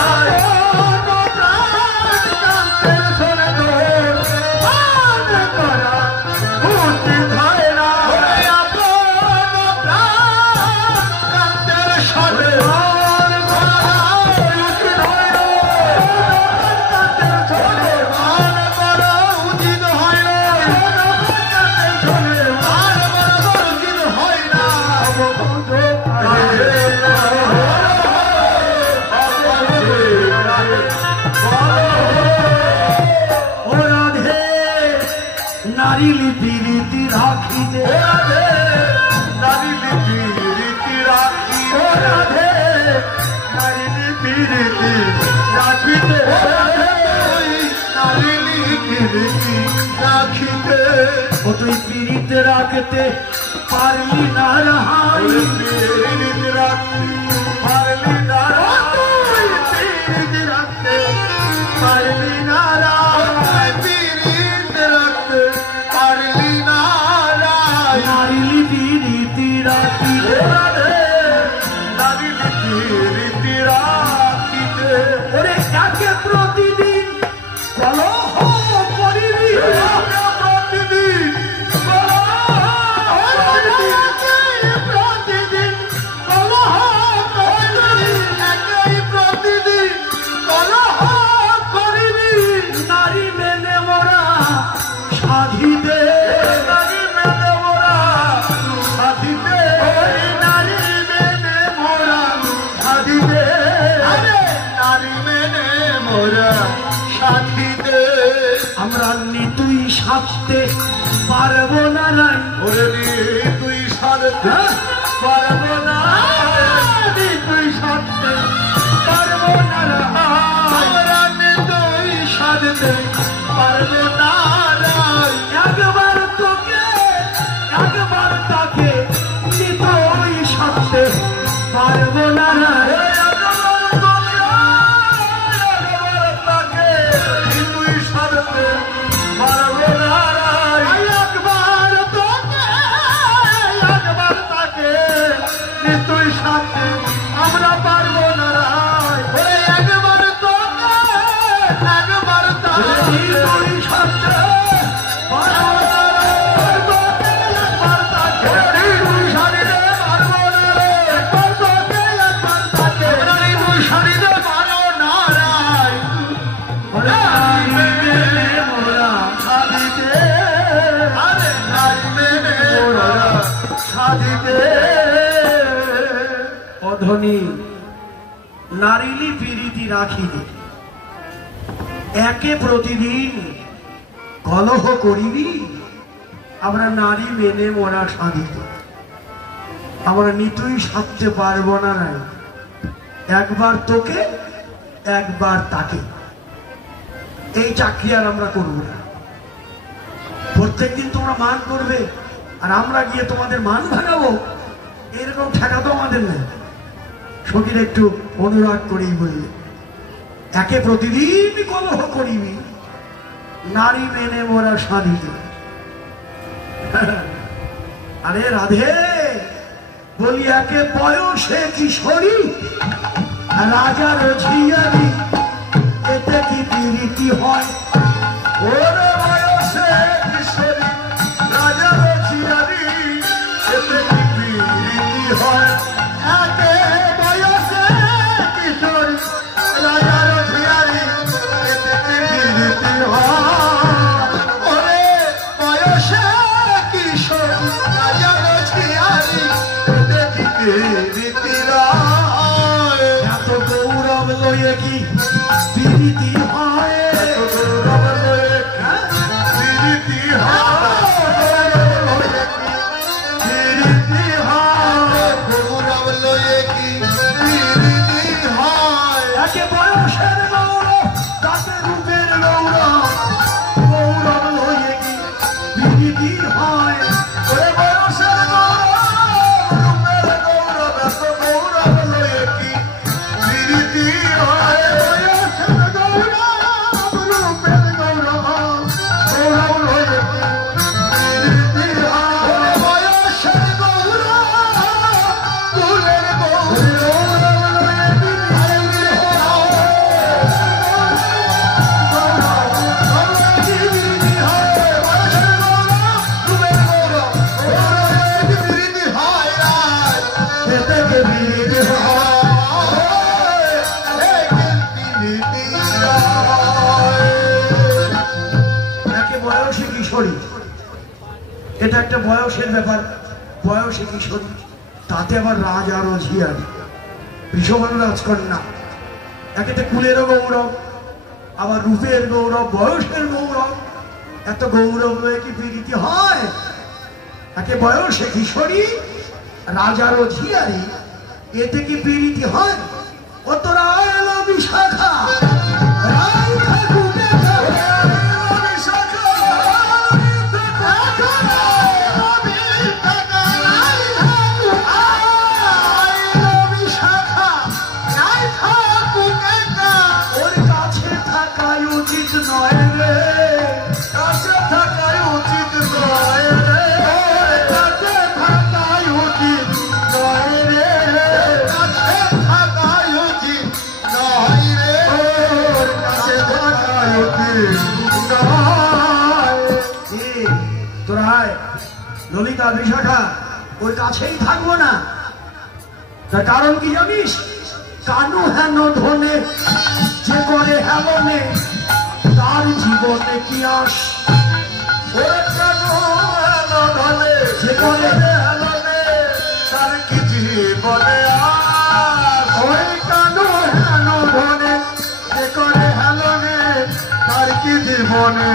নারী লিপি রীতি রাখিতে নারী লিপি রীতি রাখি রাধে নারী লিপি রীতি রাখিতে নারী লিপি রীতি রাখিতে ও তুই পীড়িতে রাখতে পারলি না রাহাই রীতি রাখতে পারলি না রীতি রাখতে পারলি না রীতি রাখতে পারলি না নারী লিপি রীতি রাখিতে নারী লিপি রীতি রাখিতে ওরে একে প্রতিদিন কলহ করিবি প্রতিদিন প্রতিদিন কলহ করিবি একই প্রতিদিন কলহ করিবি নারী মেনে মোরা সাধিতে নারী মেনে মোরা সাধিতে নারী মেনে মোরা সাধিতে নারী মেনে মোরা সাধিতে আমরা নিতুই সাধতে পারবো না নাই ওরে তুই সাধতে পারবো না তুই সাধতে পারবো না আমরা তুই সাধতে পারবো না একবার তোকে একবার তাকে নিতুই সাধতে পারবো না নাই তুই সাধতে পারবো না একবার তোকে একবার তাকে তুই সাধতে আমরা পারবো না একবার তোকে একবার তাকে নিতুই সাধতে পারবো না অধনী নারী লিপি রীতি রাখিবে একে প্রতিদিন কলহ করিবি আমরা নারী মেনে মোরা সাধিত আমরা নিতুই সাধতে পারবো না নাই একবার তোকে একবার তাকে। এই চাকরি আর আমরা করবো না। প্রত্যেকদিন তোমরা মান করবে আর আমরা গিয়ে তোমাদের মান ভাঙাবো, এরকম ঠেকা তো আমাদের নেই। সখীর একটু অনুরাগ করেই বললে, একে প্রতিদিন কলহ করিবি, নারী মেনে মোরা সাধিতে। আরে রাধে বলি, একে বয়সে কিশোরী রাজার ঝিয়ারি, এতে কি প্রীতি হয়? ওরে বয়সে কিশোরী রাজার ঝিয়ারি, এতে কি প্রীতি হয়? একে বয়সে কিশোরী রাজার ঝিয়ারি, এতে কি প্রীতি হয়? ওরে বয়সে কিশোরী রাজার ঝিয়ারি, এতে কি প্রীতি হয়? এত গৌরব লয়ে কি প্রীতি হয়? গৌরব লয়ে প্রীতি হয়, প্রীতি হয়, গৌরব লয়ে কি প্রীতি হয়? একে বয়সের গৌরব, তাতে রূপের গৌরব, গৌরব লয়ে কি প্রীতি হয়? ওরে বয়সের গৌরব, রূপের গৌরব, এত গৌরব লয়ে কি প্রীতি হয়? বয়সের গৌরব, রূপের গৌরব, গৌরব লয়ে কি প্রীতি হয়? ওরে বয়সের গৌরব, রূপের গৌরব, গৌরব লয়ে কি প্রীতি হয়? একে বয়সে কিশোরী, এটা একটা বয়সের ব্যাপার। বয়সে কিশোরী, তাতে আবার রাজ আর ঝিয়ারি, বিষমান রাজকন্যা। একেতে কুলেরও গৌরব, আবার রূপের গৌরব, বয়সের গৌরব, এত গৌরব হয়ে কি প্রীতি হয়? একে বয়সে কিশোরী রাজারও ঝিয়ারি, এতে কি প্রীতি হয়? ও তোরা এলো বিশাখা, রাই ঠাকুরে ওর কাছে থাকাই উচিত নয় রে, কাছে থাকাই উচিত নয় রে, কাছে থাকাই উচিত নয় রে, কাছে থাকাই উচিত নয় রে, ওর কাছে থাকাই উচিত নয়। এ, তোরা আয়, ললিতা বিশাখা ওর কাছেই থাকবো না। তার কারণ কি জানিস? কানু হেন ধনে যে করে হেলনে, তার জীবনে কি আস? ওরে কানু হেন ধনে যে করে হেলনে, তার কি জীবনে আস? ওই কানু হেন ধনে যে করে হেলনে, তার কি জীবনে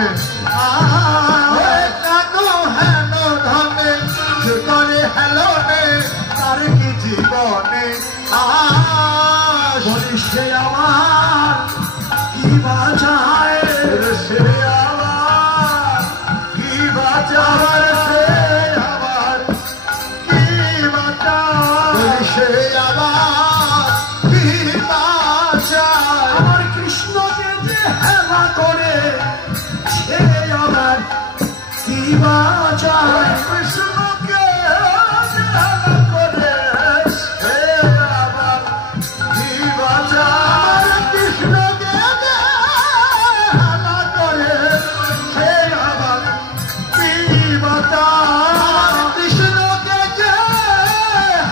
আস? ওরে কানু হেন ধনে যে করে হেলনে, তার কি জীবনে আস? বলিস সে আমার কি বাঁচায়? সে আবার কি বাঁচার, সে আবার কি বাঁচার, সে আবার কি বাঁচার? আমার কৃষ্ণকে যে হেলা করে, সে আবার কি বাঁচায়? কৃষ্ণকে হেলা করে, সে আবার কি বাঁচার? কৃষ্ণকে হেলা করে, সে আবার কি বাঁচার? কৃষ্ণকে যে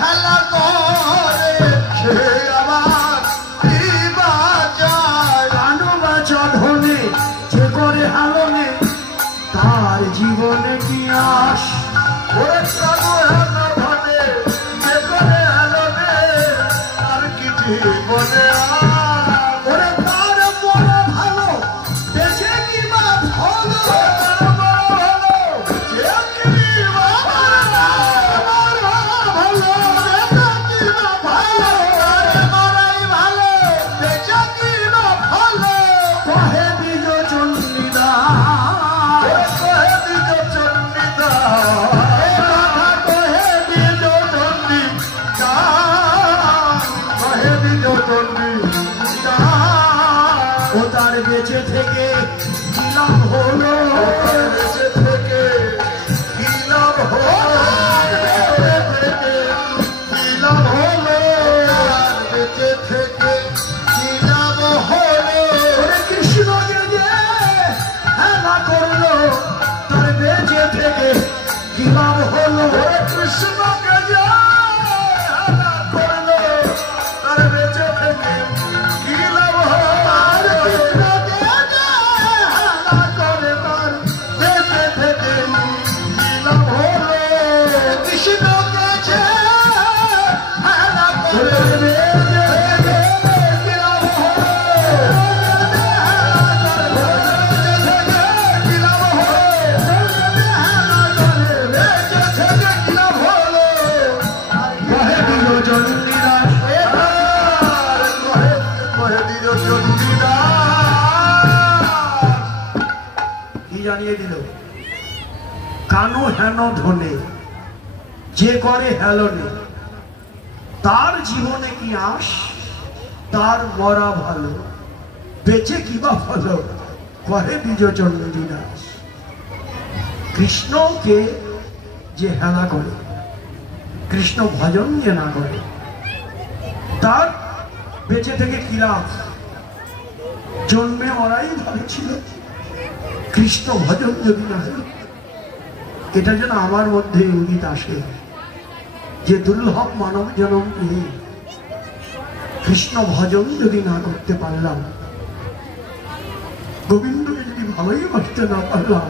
হেলা করে, সে আবার কি বাঁচার? কানু বাঁচা ধনে যে করে হালনে, তার জীবনে কি আস? বেঁচে থেকে কি লাভ হলো, বেঁচে থেকে কি লাভ হলো, কি লাভ হলো, বেঁচে থেকে কি লাভ হলো। কৃষ্ণকে যে হেলা করলো তার বেঁচে থেকে কি লাভ হলো, কৃষ্ণকে যে হেলা করলো তার বেঁচে থেকে কি লাভ হলো। জানিয়ে দিল কানো হেন ধনে যে করে হেলনে তার জীবনে কি আস, তার মরা ভালো বেঁচে কিবা ফলো কহে দ্বিজ চন্দ্রদিনাস। কৃষ্ণকে যে হেলা করে, কৃষ্ণ ভজন যে না করে, তার বেঁচে থেকে কি লাভ। জন্মে ওরাই ভালো ছিল, কৃষ্ণ ভজন যদি না হয়। এটা যেন আমার মধ্যে ইঙ্গিত আসে যে দুর্লভ মানব জনম পেয়ে কৃষ্ণ ভজন যদি না করতে পারলাম, গোবিন্দকে যদি ভালোই বাঁচতে না পারলাম,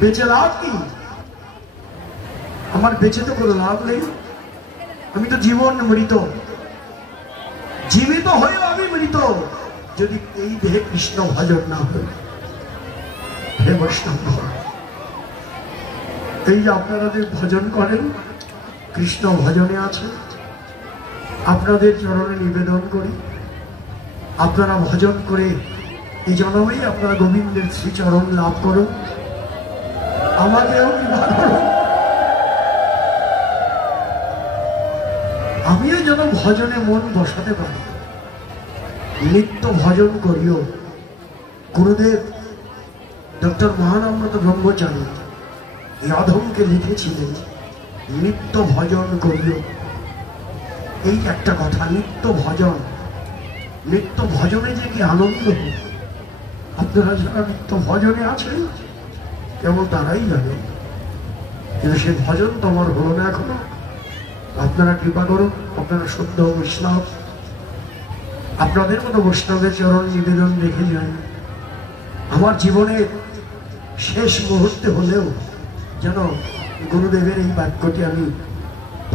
বেঁচে লাভ কি? আমার বেঁচে তো কোনো লাভ নেই। আমি তো জীবন মৃত, জীবিত হয়েও আমি মৃত যদি এই দেহে কৃষ্ণ ভজন না হয়। হে বৈষ্ণব, এই যে আপনারা যে ভজন করেন, কৃষ্ণ ভজনে আছে, আপনাদের চরণে নিবেদন করি আপনারা ভজন করে এই জন্মেই আপনারা গোবিন্দের শ্রীচরণ লাভ করুন। আমাকেও বিবাহ করুন, আমিও যেন ভজনে মন বসাতে পারি, নিত্য ভজন করিও। গুরুদেব ডক্টর মহানম্রত ব্রহ্মচারী রাধমকে লিখেছিলেন নিত্য ভজন করিও। এই একটা কথা, নিত্য ভজন, নিত্য ভজনে যে কি আনন্দ। আপনারা যারা নিত্য ভজনে আছেন কেবল তারাই জানেন, কিন্তু সে ভজন তো আমার হলো না এখনো। আপনারা কৃপা করুন, আপনারা শুদ্ধ বৈষ্ণব, আপনাদের মতো বৈষ্ণবের চরণ নিবেদন রেখে যান। আমার জীবনের শেষ মুহূর্তে হলেও যেন গুরুদেবের এই বাক্যটি আমি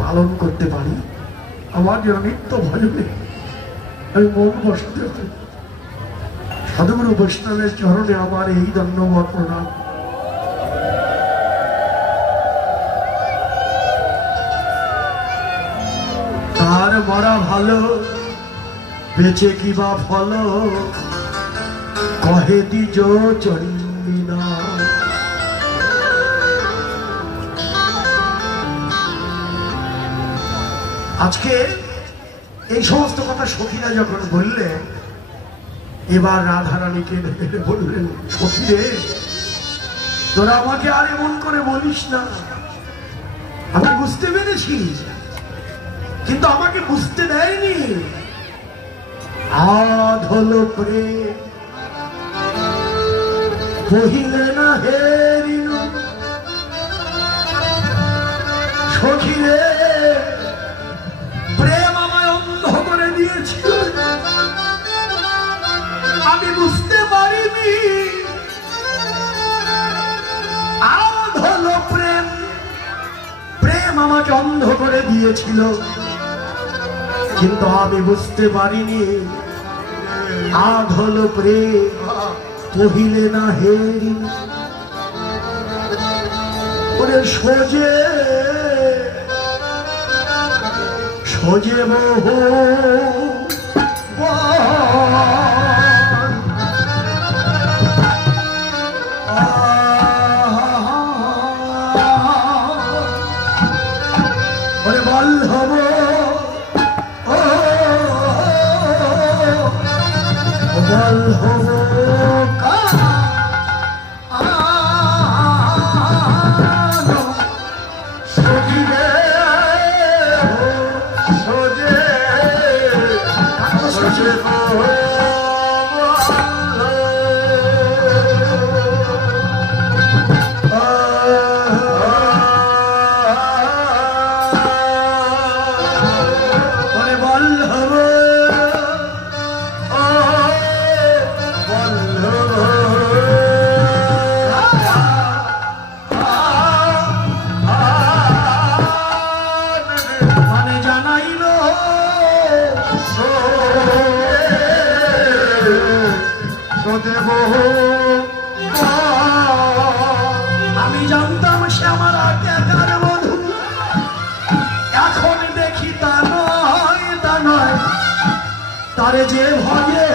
পালন করতে পারি। আমার যেন নিত্য ভজনে আমি মন বসতে পারি। সাধুগুরু বৈষ্ণবের চরণে আমার এই ধন্যবাদ প্রণাম। তার মরা ভালো বেঁচে কিবা ফল কহে দ্বিজ চন্দ্রিনা। আজকে এই সমস্ত কথা সখীরা যখন বললে, এবার রাধারানীকে বললেন, সখী রে, তোরা আমাকে আর এমন করে বলিস না। আমি বুঝতে পেরেছি, কিন্তু আমাকে বুঝতে দেয়নি। আধল প্রেম কহিলে না হেরিল, সখী রে, প্রেম আমায় অন্ধ করে দিয়েছিল, আমি বুঝতে পারিনি। আধল প্রেম, প্রেম আমাকে অন্ধ করে দিয়েছিল, কিন্তু আমি বুঝতে পারিনি। আধল প্রেম কহিলে না হেরি, ওরে সোজে সোজে মোহ ওরে বল্লভ আমি জানতাম সে আমার আগেকার বধূ, এখন দেখি তা নয়, তারে যে ভয়ে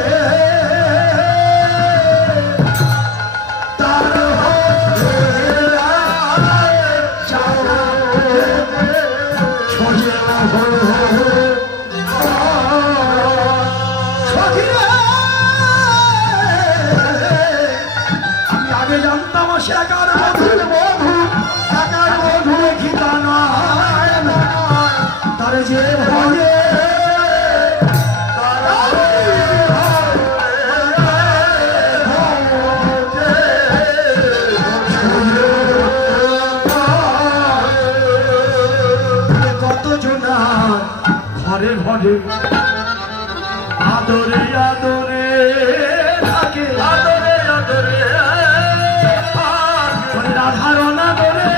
তার জানতাম সে একার বধূ গীতা নয়, তার যে ভয়ে কত জনা ঘরে ঘরে আদরে আদরে থাকে, আদরে আদরে রাধারণ আদরে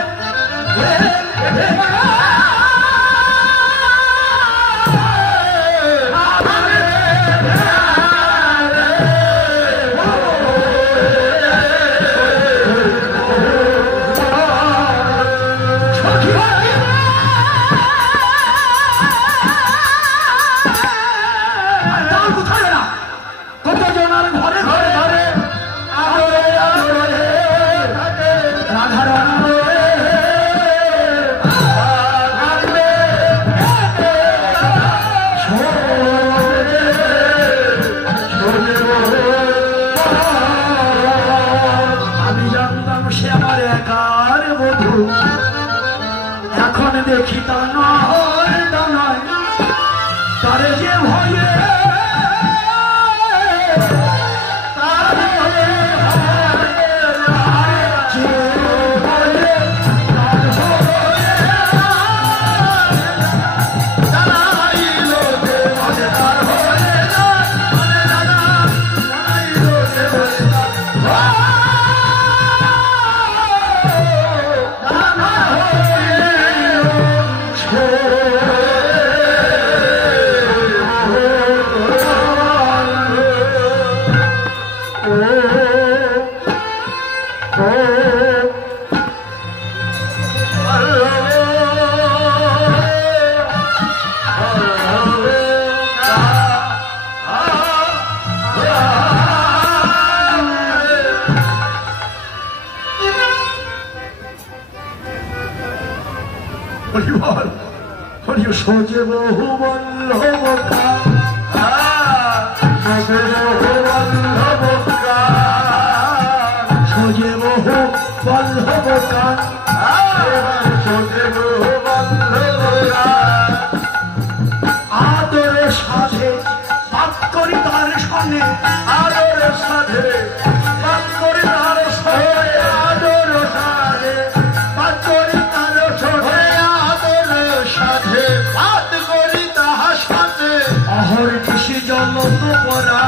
কত জনার ঘরে ঘরে ঘরে আদরে আদরে রাধারণ আমি জানতাম সে আমার একার বধূ, এখন দেখি তা নয়, তারে যে ভয়ে সোজে বহু বল্লভ সোজে বহু বল্লভ কান, আদরে সাধে পাপ করি তার সনে, আদরে সাধে পাপ করি তার সনে, আদরে সাধে পাপ করি তার সনে, আদরে সাধে পাপ করি তাহার সাথে অহর কৃষি জল তো পরা,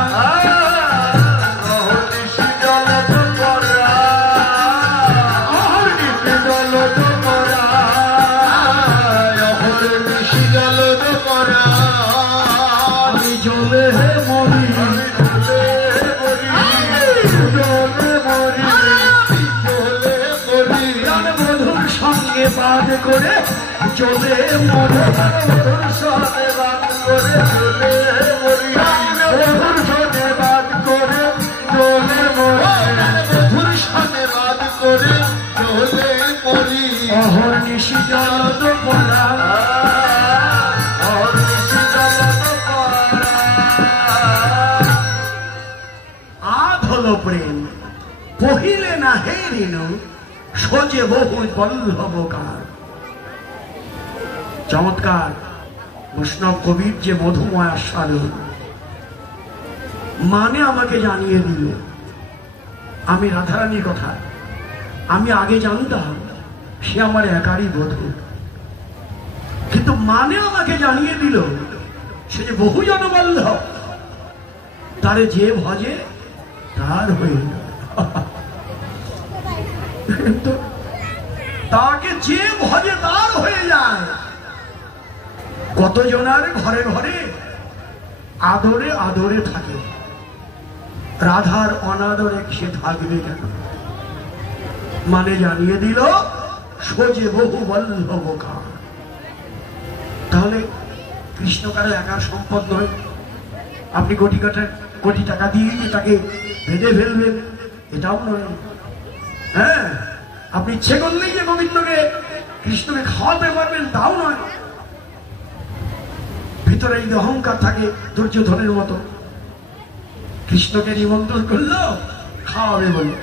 অহর কৃষি জল তো পরা, অহর কৃষি জল তো পরা, অহর কৃষি জল তো পরা। আমি জলে মরি, বধুর সঙ্গে বাদ করে চলে মরে, বধুর সঙ্গে বাদ করে চলে মরি, বধুর সঙ্গে বাদ করে চলে মরে, বধুর সঙ্গে বাদ করে চলে মরি। অহর নিশি জল তো পড়া, অহর নিশি জল তো পড়া। হলো প্রেম, পহিলে না হে রেণু, সোজে বহু বল্লভকার। চমৎকার বৈষ্ণব কবির যে মধুময় আস্বাদন, মানে আমাকে জানিয়ে দিল। আমি রাধারানীর কথা আমি আগে জানতাম, সে আমার একারই বধূ, কিন্তু মানে আমাকে জানিয়ে দিল সে যে বহু জনবল্লভ, তারে যে ভজে তার হয়ে তাকে যে ভজে তার হয়ে যায়। কতজনার ঘরে ঘরে আদরে আদরে থাকে, রাধার অনাদরে সে থাকবে কেন? মানে জানিয়ে দিল সোজে বহু বল্লভকার। তাহলে কৃষ্ণ কারো একার সম্পদ নয়। আপনি কোটি টাকা দিয়ে তাকে বেঁধে ফেলবেন, এটাও নয়। হ্যাঁ, আপনি ইচ্ছে করলেই যে গোবিন্দকে কৃষ্ণকে খাওয়াতে পারবেন, তাও নয়। ভিতরে যদি অহংকার থাকে দুর্যোধনের মতো, কৃষ্ণকে নিমন্ত্রণ করলো খাওয়াবে বলে,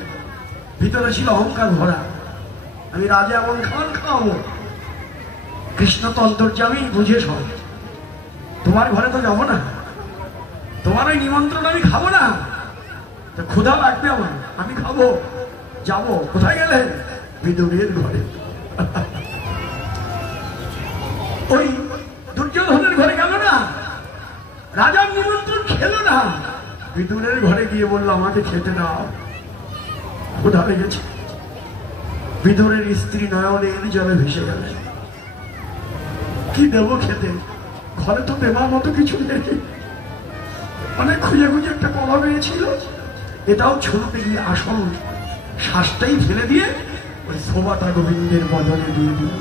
ভিতরে ছিল অহংকার ভরা, আমি রাজা এমন খাওয়াবো। কৃষ্ণ তো অন্তর্যামী, বুঝে সব, তোমার ঘরে তো যাবো না, তোমার ওই নিমন্ত্রণ আমি খাবো না, ক্ষুধা লাগবে আমার, আমি খাবো, যাবো। কোথায় গেলেন? বিদুরের ঘরে। ওই দুর্যোধনের ঘরে গেল না, রাজার নিমন্ত্রণ খেলো না, বিদুরের ঘরে গিয়ে বললো আমাকে খেতে দাও, ক্ষুধা লেগেছে। বিদুরের স্ত্রী নয়নের জলে ভেসে গেল। কি দেবো খেতে? ঘরে তো দেবার মতো কিছু নেই। অনেক খুঁজে খুঁজে একটা কলা পেয়েছিল, এটাও ছুটতে গিয়ে আসল শ্বাসটাই ফেলে দিয়ে ওই শোভাটা গোবিন্দের বদলে দিয়ে দিল।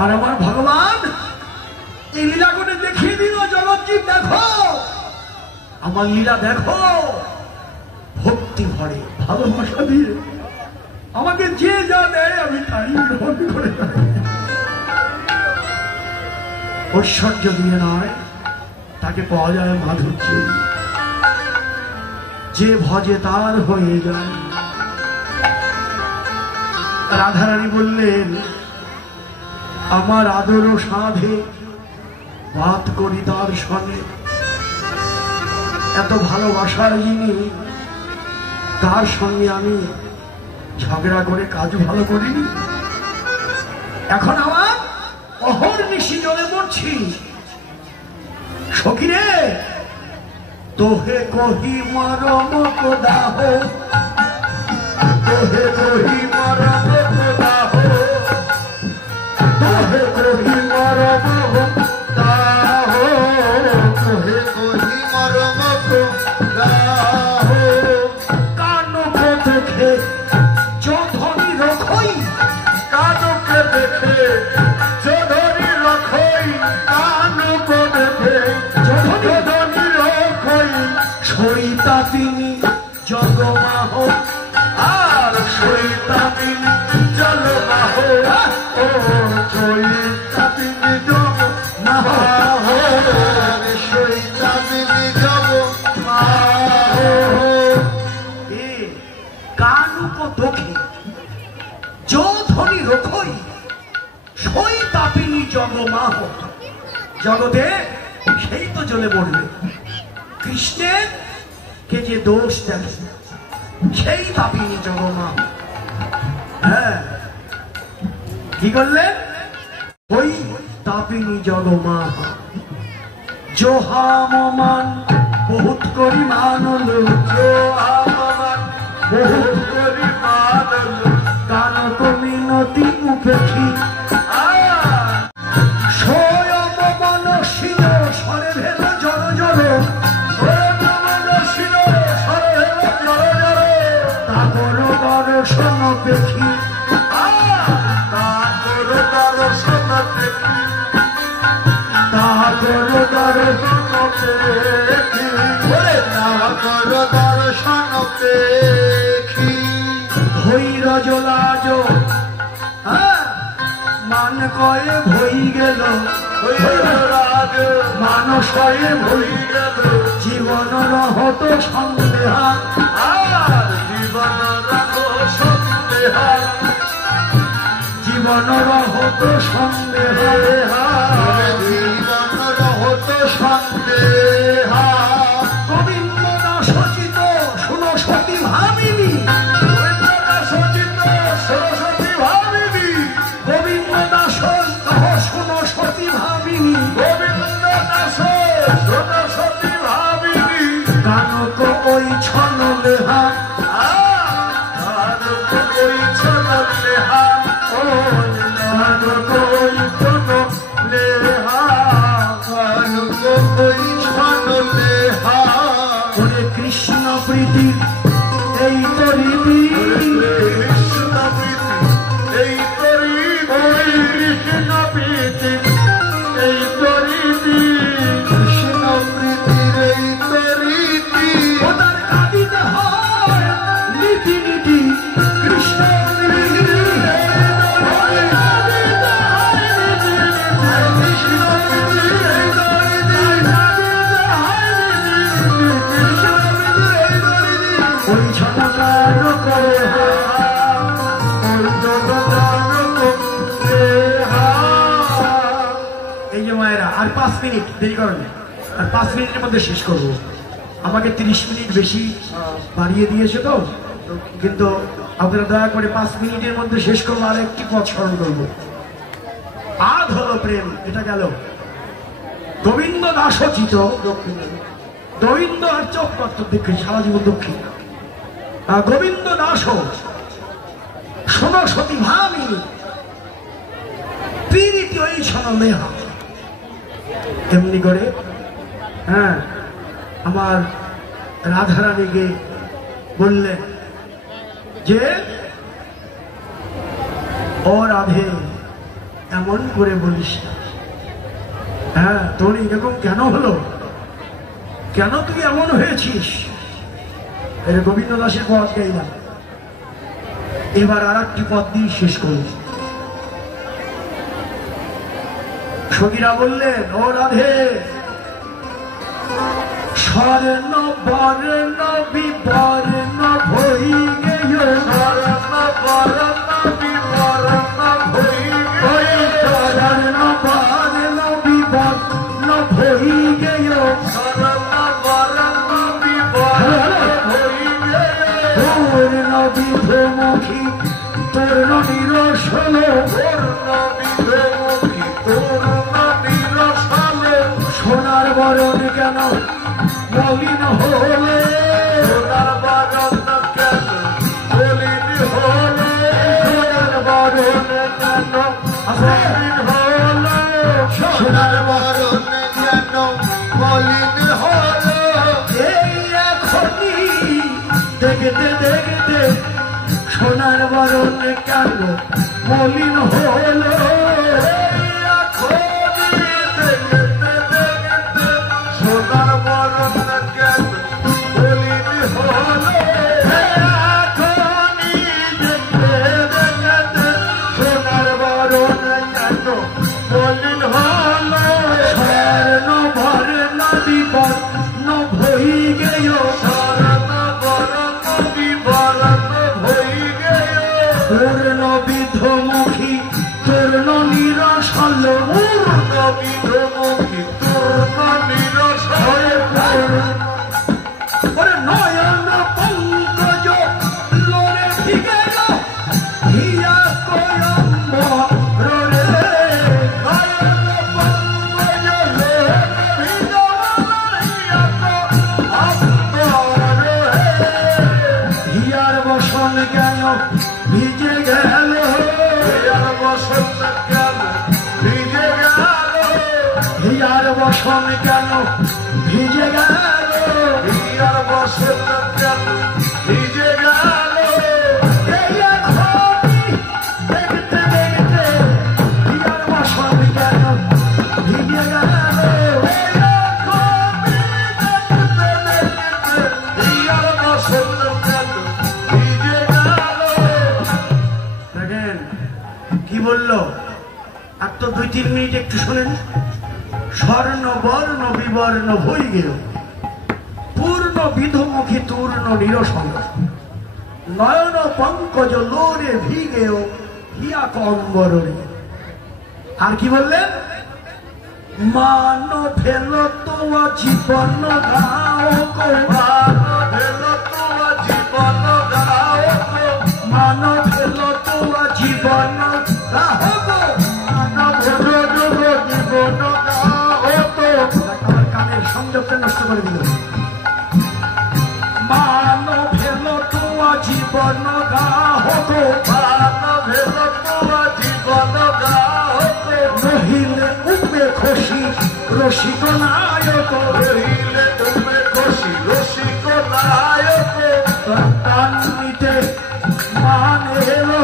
আর আমার ভগবান এই লীলা করে দেখিয়ে দিল, জগৎজীব দেখো, আমার লীলা দেখো, ভক্তি ভরে ভালোবাসা দিয়ে আমাকে যে যা দেয় আমি তাই গ্রহণ করে থাকি। ঐশ্বর্য দিয়ে নয়, তাকে পাওয়া যায় মাধুর্য। যে ভজে তার হয়ে যায়। রাধারানী বললেন আমার আদর সাধে বাত করি তার সঙ্গে। এত ভালোবাসার যিনি, তার সঙ্গে আমি ঝগড়া করে কাজ ভালো করিনি। এখন আমার অহর্নিশি জলে মরছি। সখিরে তোহে কহি মরম দাহ, তোহে কহি মরম দাহ, তোহে কহি মরম দাহ, তোহে কহি মরম দাহ। কানকে দেখে যোধনী রখই, কানকে দেখে যোধনী রখই, কানকে দেখে যোধনী রখই। সইতাপিনী জগমাহ, আর সইতাপিনী জলবাহ, ও সইতাপিনী জগমাহ, সইতাপিনী জগমাহ। কানুক দোখে যোধনী রখই, সইতাপিনী জগমাহ। জগতে সেই তো জ্বলে মরবে। কৃষ্ণের কে যে দোষ দেখে সেই তাপিনী জগমাহ। হ্যাঁ, কি করলেন? ওই তাপিনী জগমাহ। জোহামান বহুত করি মানল, জোহামান বহুত করি মানল, কানক মিনতি উপেক্ষী স্বয়ং মনশীল স্বরে ভেদ জড় জড়, তাপর দর্শন দেখি, তাপর দর্শন দেখি, তাপর দর্শন দেখি, তাপর দর্শন দেখি। ধৈর্য লাজ মান কয়ে ভই গেল, ধৈরাজ মানুষ হয়ে ভুলি গেল জীবন রহত সন্দেহা জীবন রাখো সন্দেহা জীবন রহত সন্দেহা জীবন রহত সন্দেহা গোবিন্দ দাস সচিত শুনো সতী ভাবিনি সরস্বতী ভাবিনি গোবিন্দ দাস শুনো সতী ভাবিনি গোবিন্দ দাস সরস্বতী ভাবিনি গানক ওই ছন লেহা ওই ছনলেহা গানক ওই ছন লেহা ওই ছনলেহা ওরে কৃষ্ণ প্রীতি এই তো রীতি কৃষ্ণ প্রীতি এই তরি ওই কৃষ্ণ প্রীতি এই তরিতি কৃষ্ণ প্রীতির এই তরিতি ওটার কাঁদিতে হয় নীতি নীতি কৃষ্ণ ওই ছটার করে এই যে মায়েরা আর 5 মিনিট দেরি করেন আর 5 মিনিটের মধ্যে শেষ করব আমাকে 30 মিনিট বেশি বাড়িয়ে দিয়েছে তো কিন্তু আপনারা দয়া করে 5 মিনিটের মধ্যে শেষ করবো আর একটি পথ স্মরণ করবো আধ হলো প্রেম এটা গেল গোবিন্দ দাসচিত গোবিন্দ আর চৌপাত্র দক্ষিণ সারা জীবন দক্ষিণ গোবিন্দ দাস শোনো সতী ভামিনী প্রীতি ওই ছনলেহা এমনি করে হ্যাঁ আমার রাধারানীকে বললেন যে ও রাধে এমন করে বলিস না হ্যাঁ তোর এরকম কেন হলো কেন তুই এমন হয়েছিস এটা গোবিন্দ দাসের পথ গাইলাম এবার আর একটি পথ দিয়ে শেষ করব সখীরা বললেন ও রাধে স্বর্ণ বর্ণ বিবর্ণ ভই গেয় বরণ বরণ বিবরণ ভই ওই স্বর্ণ বর্ণ বিবর্ণ ভই গেয় বরণ বরণ বিবরণ ভই পূর্ণ বিধমুখী পূর্ণ নিরসন পূর্ণ বিধমুখী পূর্ণ নিরসন সোনার বরণ কেন মলিন হলে সোনার বরণ কেন মলিন হলে সোনার বরণ কেন মলিন হলে সোনার বরণ কেন মলিন হলে এই এখনই দেখতে দেখতে সোনার বরণ কেন মলিন হলো সোনার বরণ কেন মলিন হলে এখনই দেখতে দেখতে সোনার বরণ কেন মলিন হলো স্বর্ণ বর্ণ বিবর্ণ ভই গেয় শরণ বরণ বিবরণ ভই গেয় পূর্ণ বিধমুখী পূর্ণ নিরসল পূর্ণ বিধমুখী পূর্ণ নিরসন ওরে নয়ন পঙ্কজ লোরে ভিগে হিয়া কয়ম্ব রে নয়ন পঙ্কজ লোরে ভিজা অন্তরে হিয়ার বসন কেন ভিজে গেল হিয়ার বসন্ত কেন ভিজে গেল হিয়ার বসন কেন ভিজে গেল হিয়ার বসন্ত কেন ভিজে গেল এই এখনই দেখতে দেখতে হিয়ার বসন কেন ভিজে গেল হিয়ার বসন্ত কেন ভিজে গেল দেখেন কি বললো আর তো 2-3 মিনিট একটু শোনেন ধর্ণ বর্ণ বিবর্ণ ভই গেল পূর্ণ বিধুমুখী তূর্ণ নিরসন নয়ন পঙ্কজ লোরে ভিগেও হিয়া কম্বরে। আর কি বললেন? মান ফেল তোয়া জীবন গাও গো, মান ফেল তোয়া জীবন গাও গো, মান ফেল তোয়া জীবন গাও গো, মান ফেল তোয়া জীবন গাও গো। আমার কানের সংযোগটা নষ্ট করে দিল। মান ফেল তোয়া জীবন গাও গো, মান ফেল তোয়া জীবন গাও গো, নহিলে উঠবে খুশি রসিক নায়ক, রহিলে তুমি খুশি রসিক নায়ক। প্রাণ নিতে মান এলো,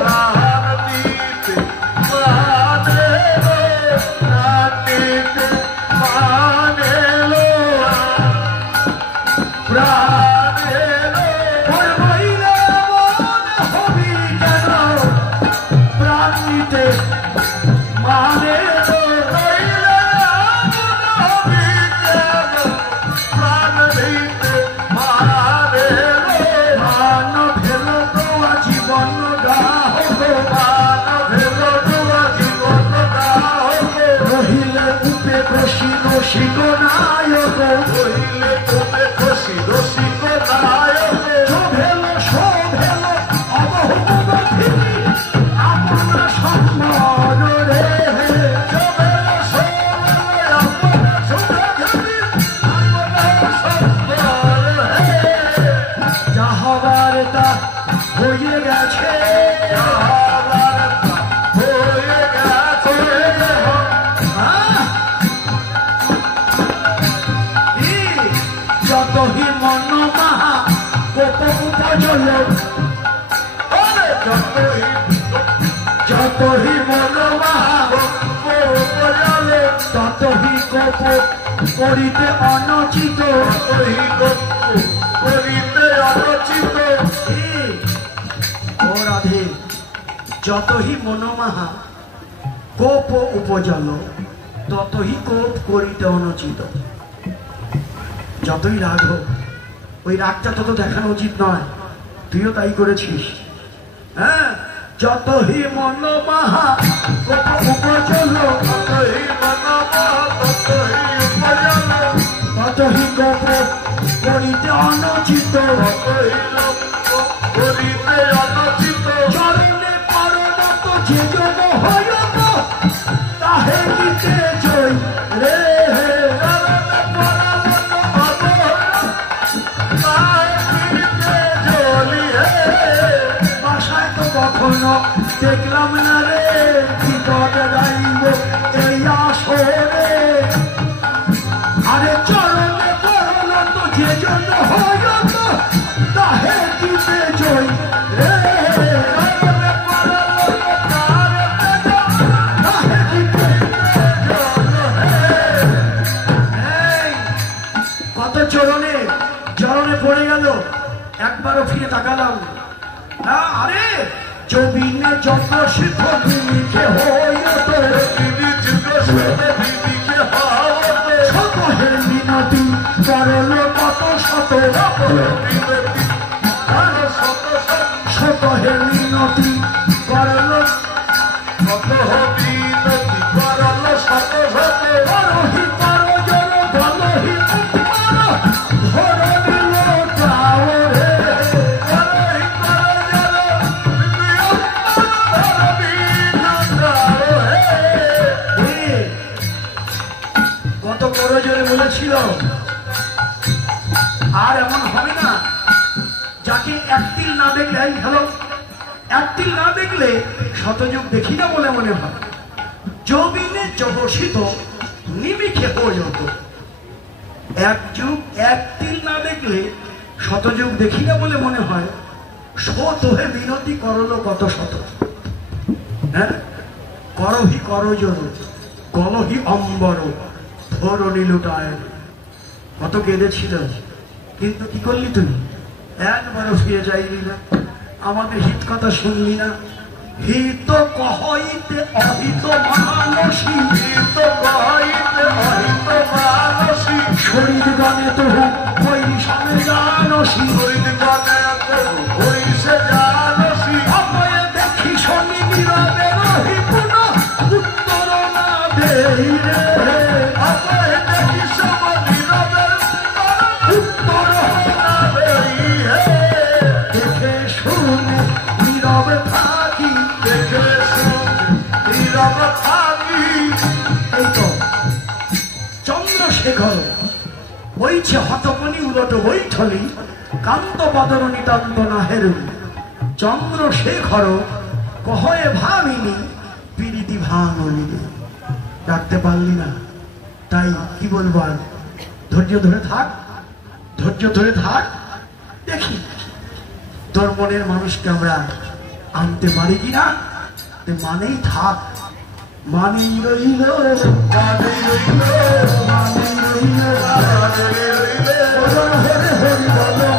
প্রাণ দিতে মান এলো, প্রাণ দিতে মান এলো, প্রাণ এলো। ওর বইলে মন হবি কেন, প্রাণ নিতে মান এলো, রহিলে আমি কেন, প্রাণ দিতে মান এলো। মান ফেল তোয়া জীবন গাও গো, মান ফেল তোয়া জীবন গাও গো, রহিলে উপে খুশি রসিক নায়ক, রহিলে তুমি খুশি রসিক নায়ক। শোভেল শোভেল অবহুমুখী আপনার সম্মান রে, যা হবার তা হয়ে গেছে, যতহি মন মাহা কোপ উপজল, যতহি মন মাহা ততহি কোপ করিতে অনুচিত। ও রাধে, যতহি মনোমাহা কোপ উপজল ততহি কোপ করিতে অনুচিত। যতই রাগ হোক, ওই রাগটা তত দেখানো উচিত নয়, তুইও তাই করেছিস। হ্যাঁ, যতহি মনোমাহা কোপ উপজল ততহি কোপ করিতে অনুচিত। চরণে পরনত যে জন হইত তাহে নিতে জয় রে, বাসায় তো কখনো দেখলাম না রে, কি পদে গাইব এই আসরে। আরে চরণে পরনত যে জন হইত তাহে নিতে জয় রে, কত চরণে চরণে পড়ে গেল, একবারও ফিরে তাকালাম না। আরে জবিনে যত সিদ্ধ ভূমিকে হইত, শত হের মিনতি করল কত শত, শত হের মিনতি করল করহি করজর বলহি উপর ধরণিল প্রাও রে, কত করজোরে বলেছিল। আর এমন হবে না, যাকে একতিল না দেখলে, এই হ্যালো, একতিল না দেখলে শতযুগ দেখি না বলে মনে হয়। জবিনে জবসিত নিমিখে পর্যন্ত এক যুগ একতিল না দেখলে শতযুগ দেখি না বলে মনে হয়। শত হে বিনতি করলো কত শত, হ্যাঁ, করহি করজোর কলহি অম্বর ধরণী লুটায়। কত কেঁদেছিল, কিন্তু কি করলি তুই? একবারও ফিরে যাইলি না, আমাদের হিত কথা শুনলি না, হিত কহইতে অহিত মানসী, হিত কহইতে অহিত মানসী, শরীর গণে তো বৈষমে জানসী, শরীর গণে তো হইছে জানসী, অপয়ে দেখি শনি নীরবে রহি পুনঃ উত্তর না দেই রে, অপয়ে দেখি সব নীরবে উত্তর না দেই হে, দেখে শুনে নীরবে থাকি, দেখে শুনে নীরবে থাকি। এই তো চন্দ্রশেখর বইছে হতমনি উলট বৈঠলি, কান্ত বদন নিতান্ত নাহেরু, চন্দ্রশেখর কহয়ে ভাবিনি পিরিতি ভাঙনি। ডাকতে পারলি না, তাই কি বলবো আর, ধৈর্য ধরে থাক, ধৈর্য ধরে থাক, দেখি তোর মনের মানুষকে আমরা আনতে পারি কিনা। মানেই থাক, মানেই রইল, মানেই রইল, মানেই রইল, মানেই রইল, হরি হরি বলো